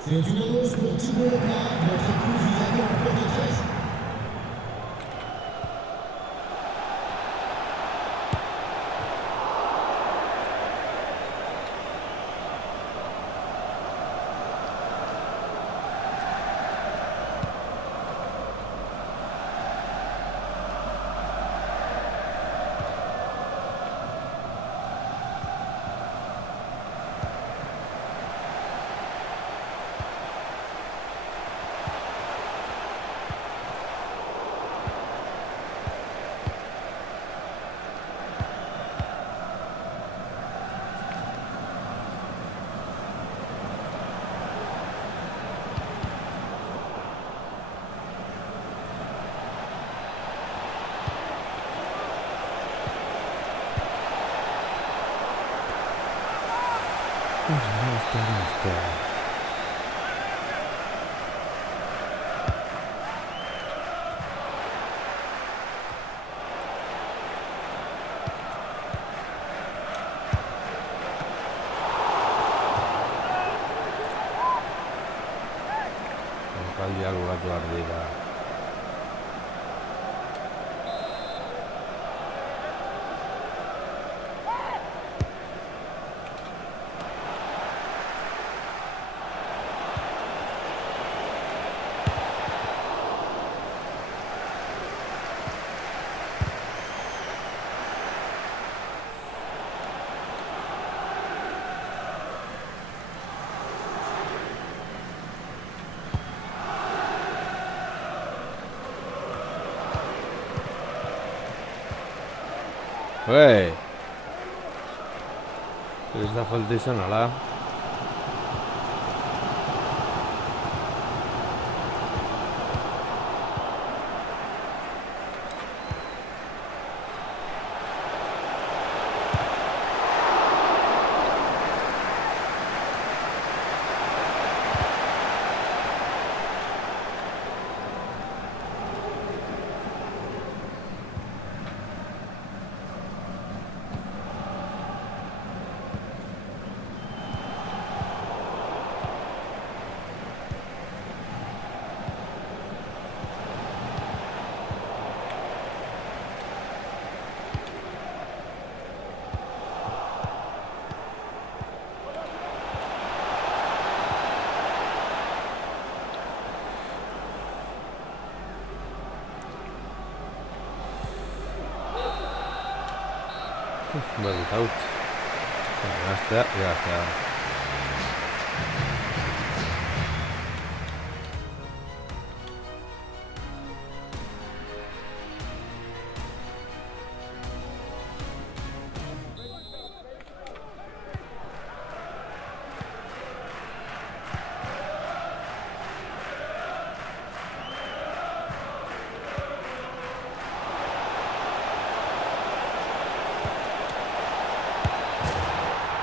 C'est une annonce pour Thibaut Leplat, notre épouse vous attend au poste de 13. Kaldia gugatu behar dira. Wey! Ez da falta izan, ala? Vale, out. Ya está.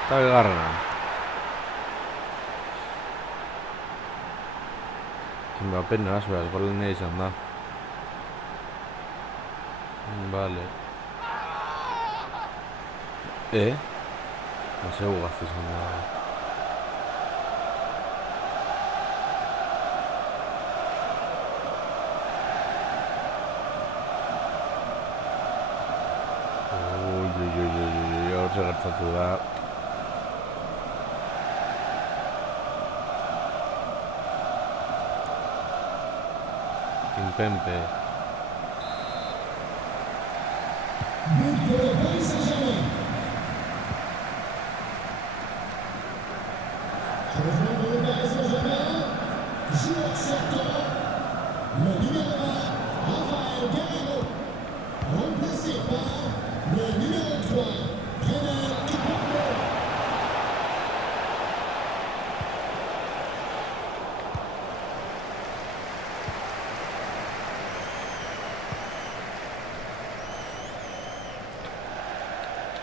Está bigarrena. Mbappé nahi behar, golen nahi izan da. Vale. Nase gugaztu izan da. Hor zer gertatu da. Kimpembe. But pour le Paris Saint-Germain. Changement pour le Paris Saint-Germain. Joueur sortant. Le numéro 20, Rafael Guerreiro. Remplacé par le numéro 3, Renan Kimpembe.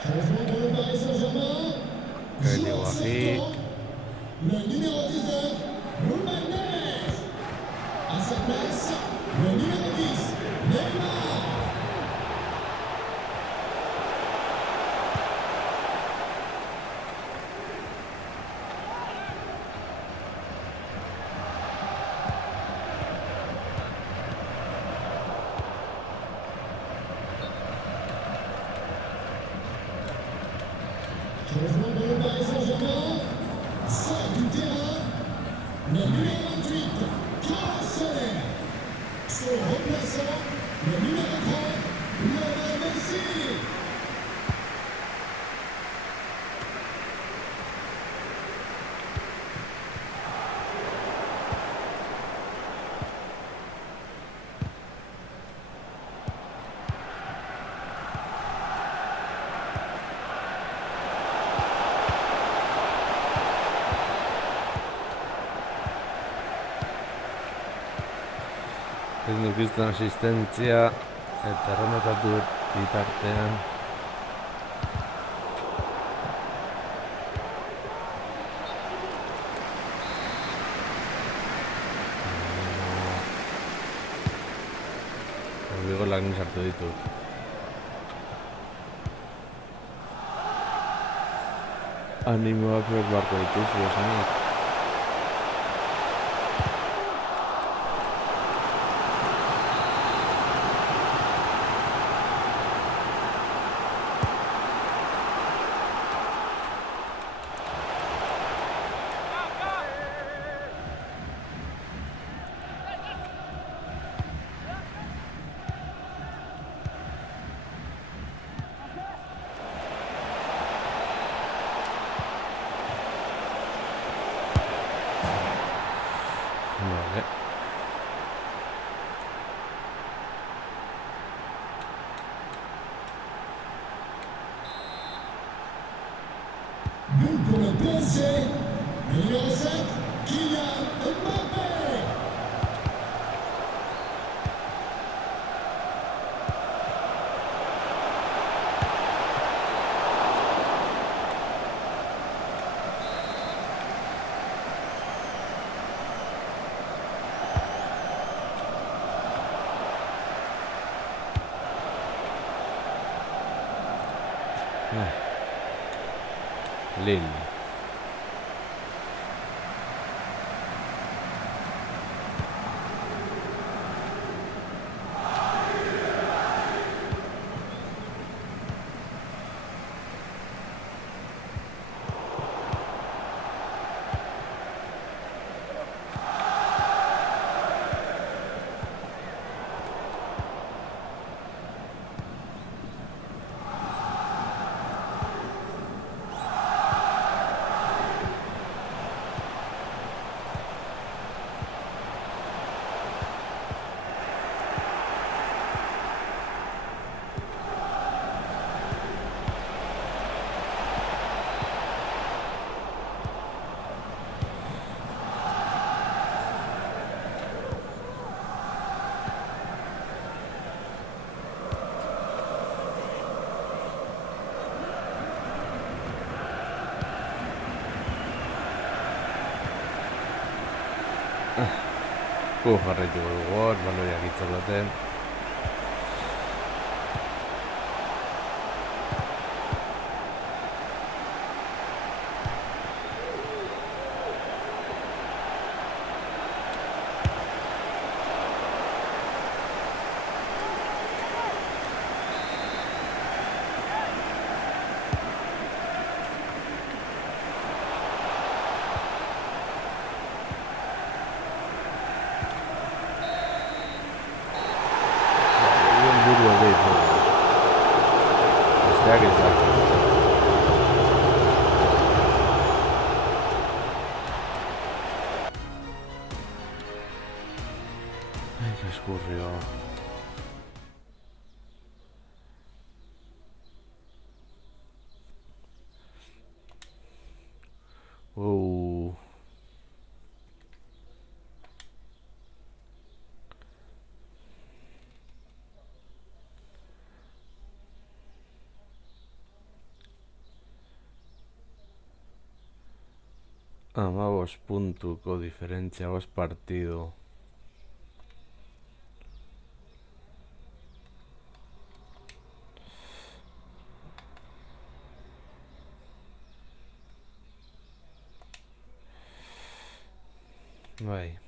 Changement pour le Paris Saint-Germain. Joueur sortant. Le numéro 19, Ruben Neves. À sa place, le numéro 10, Neymar. le Paris Saint-Germain sort du terrain le numéro 28, Carlos Soler. Son remplaçant, le numéro 30, Lionel Messi. Ez nukizten asistentzia eta errematatu bitartean. Golak nik sartu ditut. Animoak beharko dituzu esanik. Vale. But pour le PSG, le numéro 7, Kylian Mbappé. Lille. Jarraituko dugu hor, baloriak itzalaten. Ay, qué escurrió. Amabos puntuko diferentzia, 5 partido. Bai.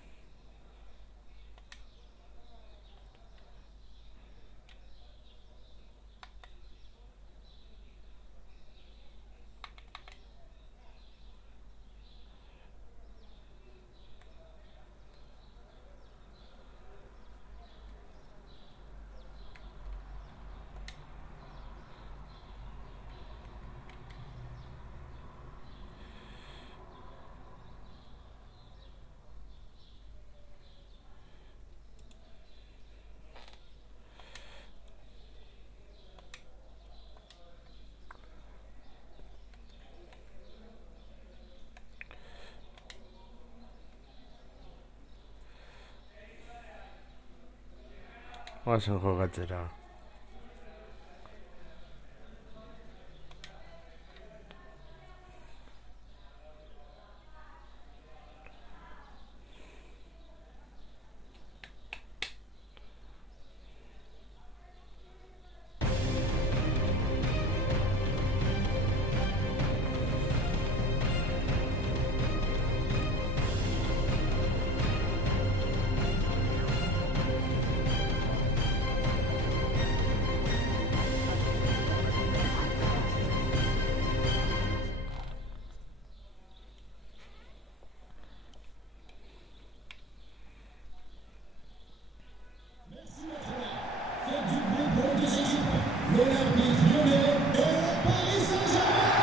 Oazen jokatzera. Faites du bruit pour les deux équipes. L'Olympique Lyonnais et le Paris Saint-Germain.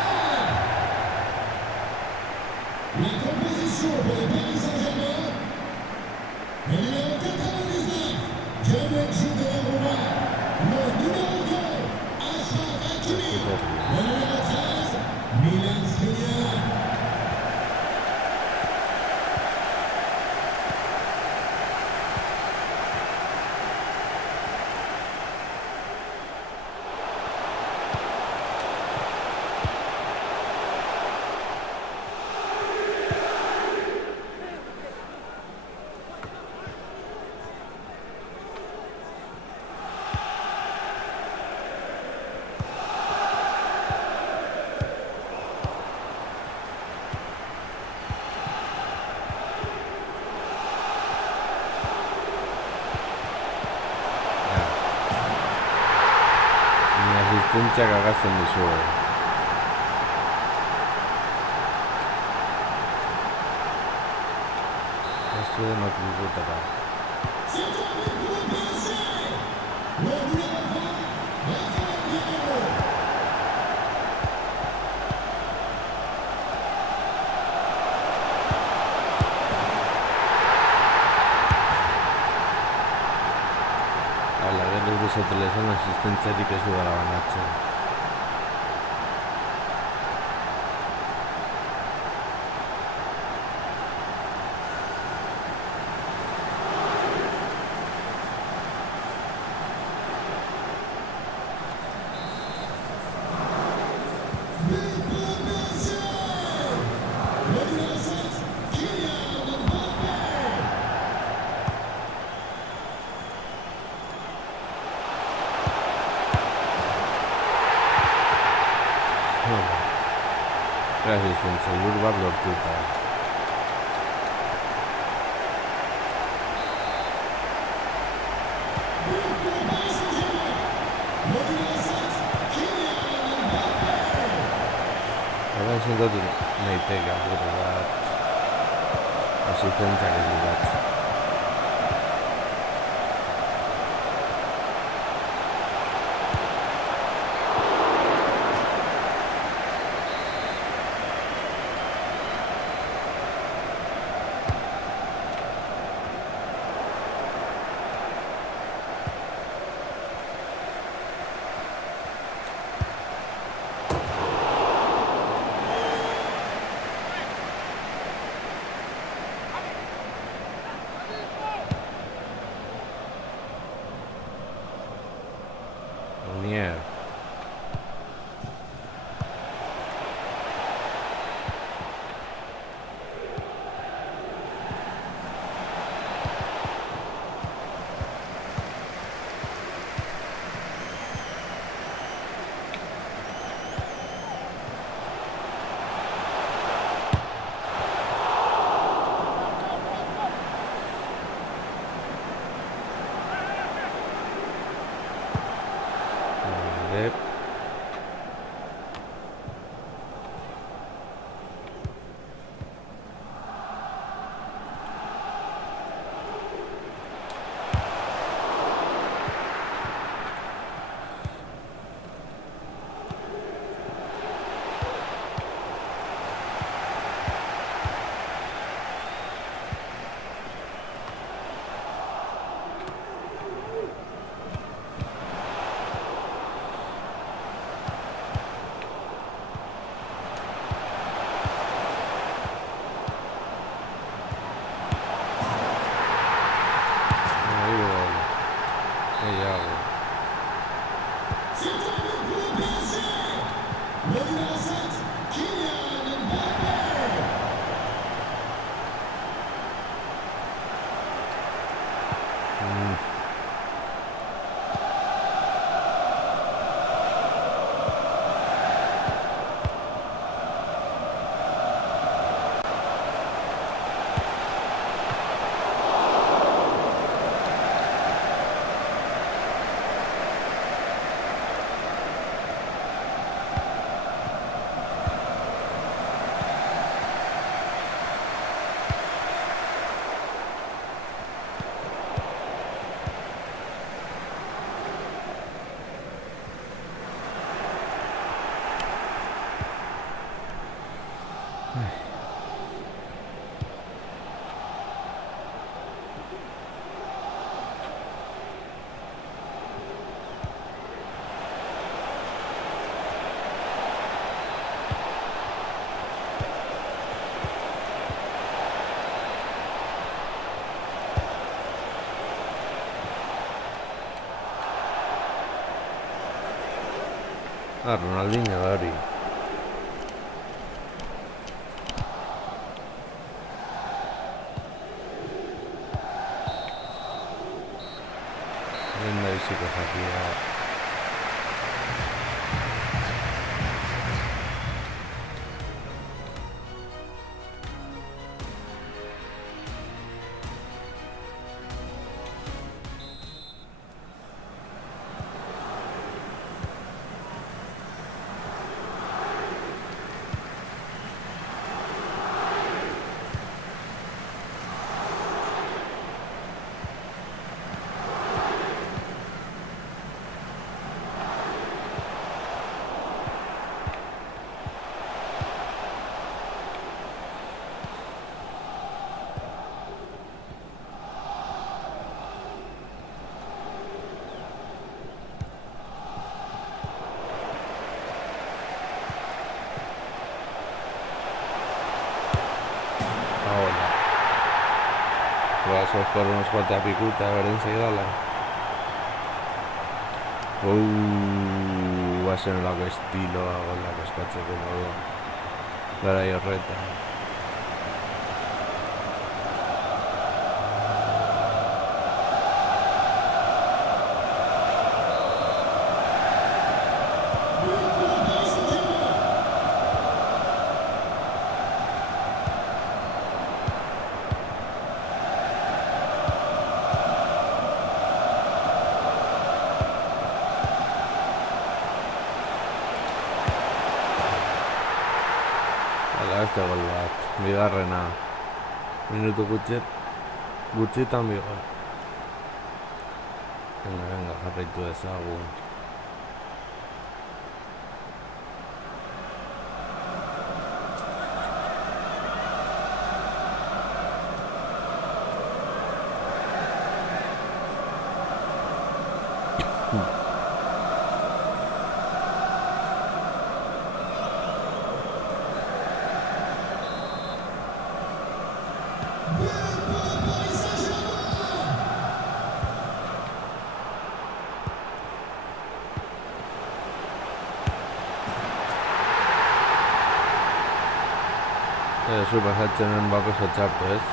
La composition pour le Paris Saint-Germain. Le numéro 99, Gianluigi Donnarumma. Le numéro 2, Achraf Hakimi. Le numéro 13, Milan Skriniar. Asistentziak agazten duzu. Ez denok digutara. C'est un but pour le PSG. Le numéro 20, Rafael Guerreiro. Hala, gero duzatela esan asistentziarik ez du gara banatzen. But pour le PSG. Le numéro 7, Kylian Mbappé. Asistentzia, lur bat lortuta. But pour le Paris Saint-Germain. Le numéro 7, Kylian Mbappé. Horren sentatu naiteke apurru bat. Asistentziak ez du bat. Ronaldinho da hori. Lenda biziko jakia. Eso fueron unos cuantos a picuta, a ver enseguida va a ser un lago estilo, hago la pescache como gara y horreta. Este gol bat, bigarrena minutu gutxitan bigar. Venga, jarraitu dezagun. Zu pasatzen Mbappé txartu, ez?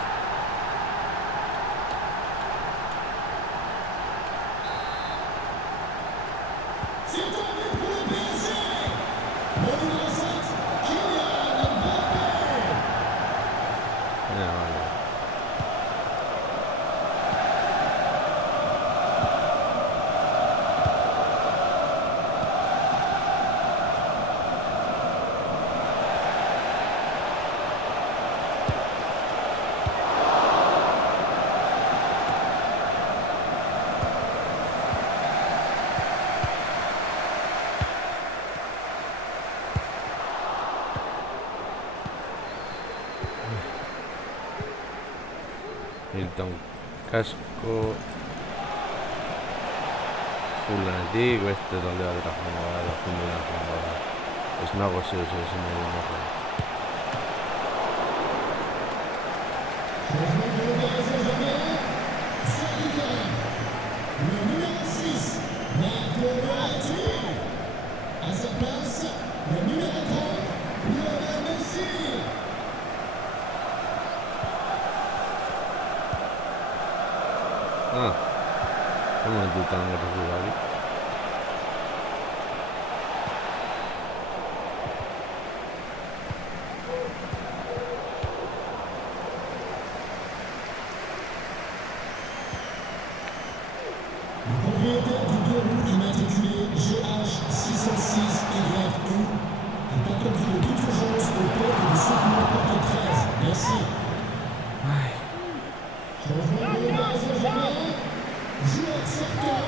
Milton kasko fulanetik, beste talde batera joango da, edo fundura joango da. Ez nago zeu ezin nahi horre. Momentutan gertatu gabi. Le propriétaire du deux roues immatriculé GH606YU est attendu de toute urgence au poste de secours porte 13. Merci. Changement de Paris Saint-Germain. Joueur sortant.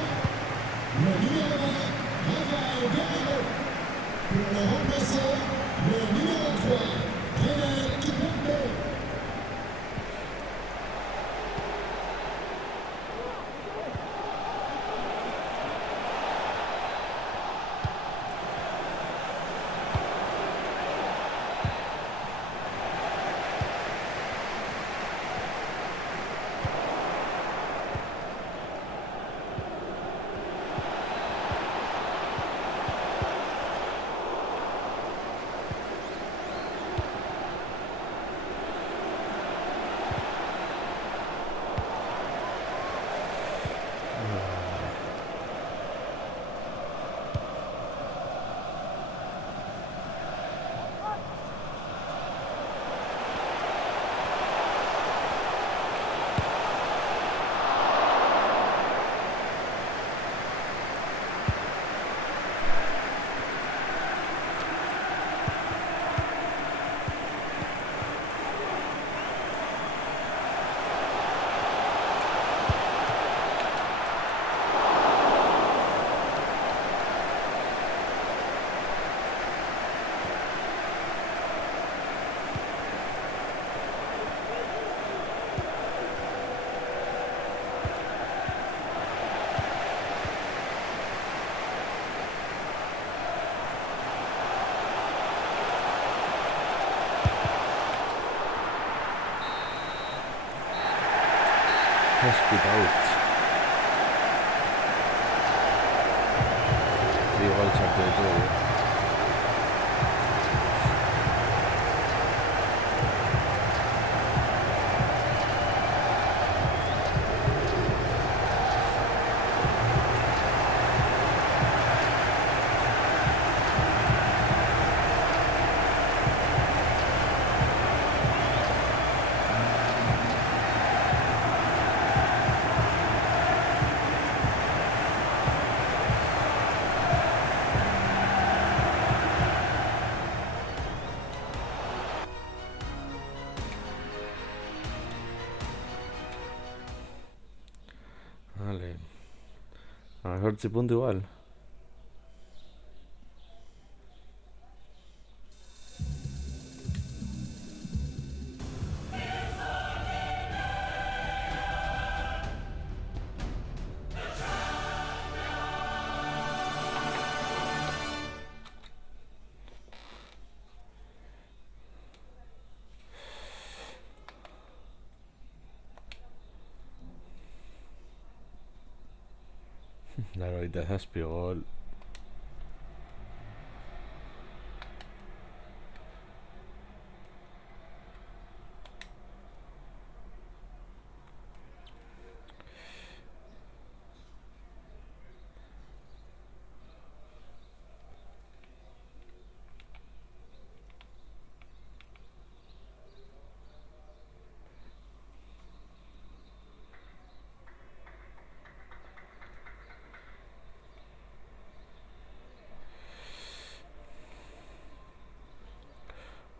Spit out. Igual sartu ditugu. Vale. A 8 punto igual. Laurogeita zazpi gol.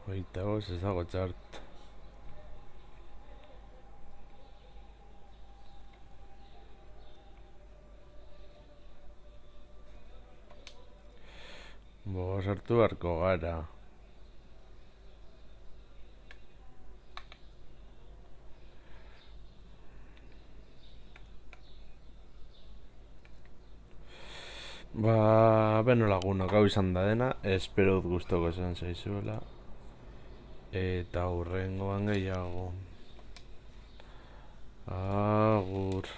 Hogeita bost ez dago txart. Sartu beharko gara. Beno lagunok, hau izan da dena. Espero dut gustoko esan zaizuela. Eta hurrengoan gehiago. Agur.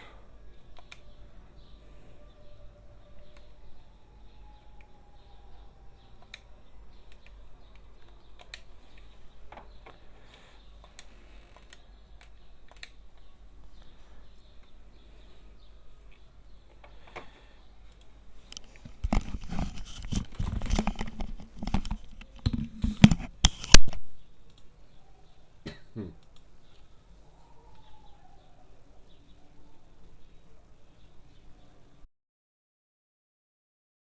Hmm.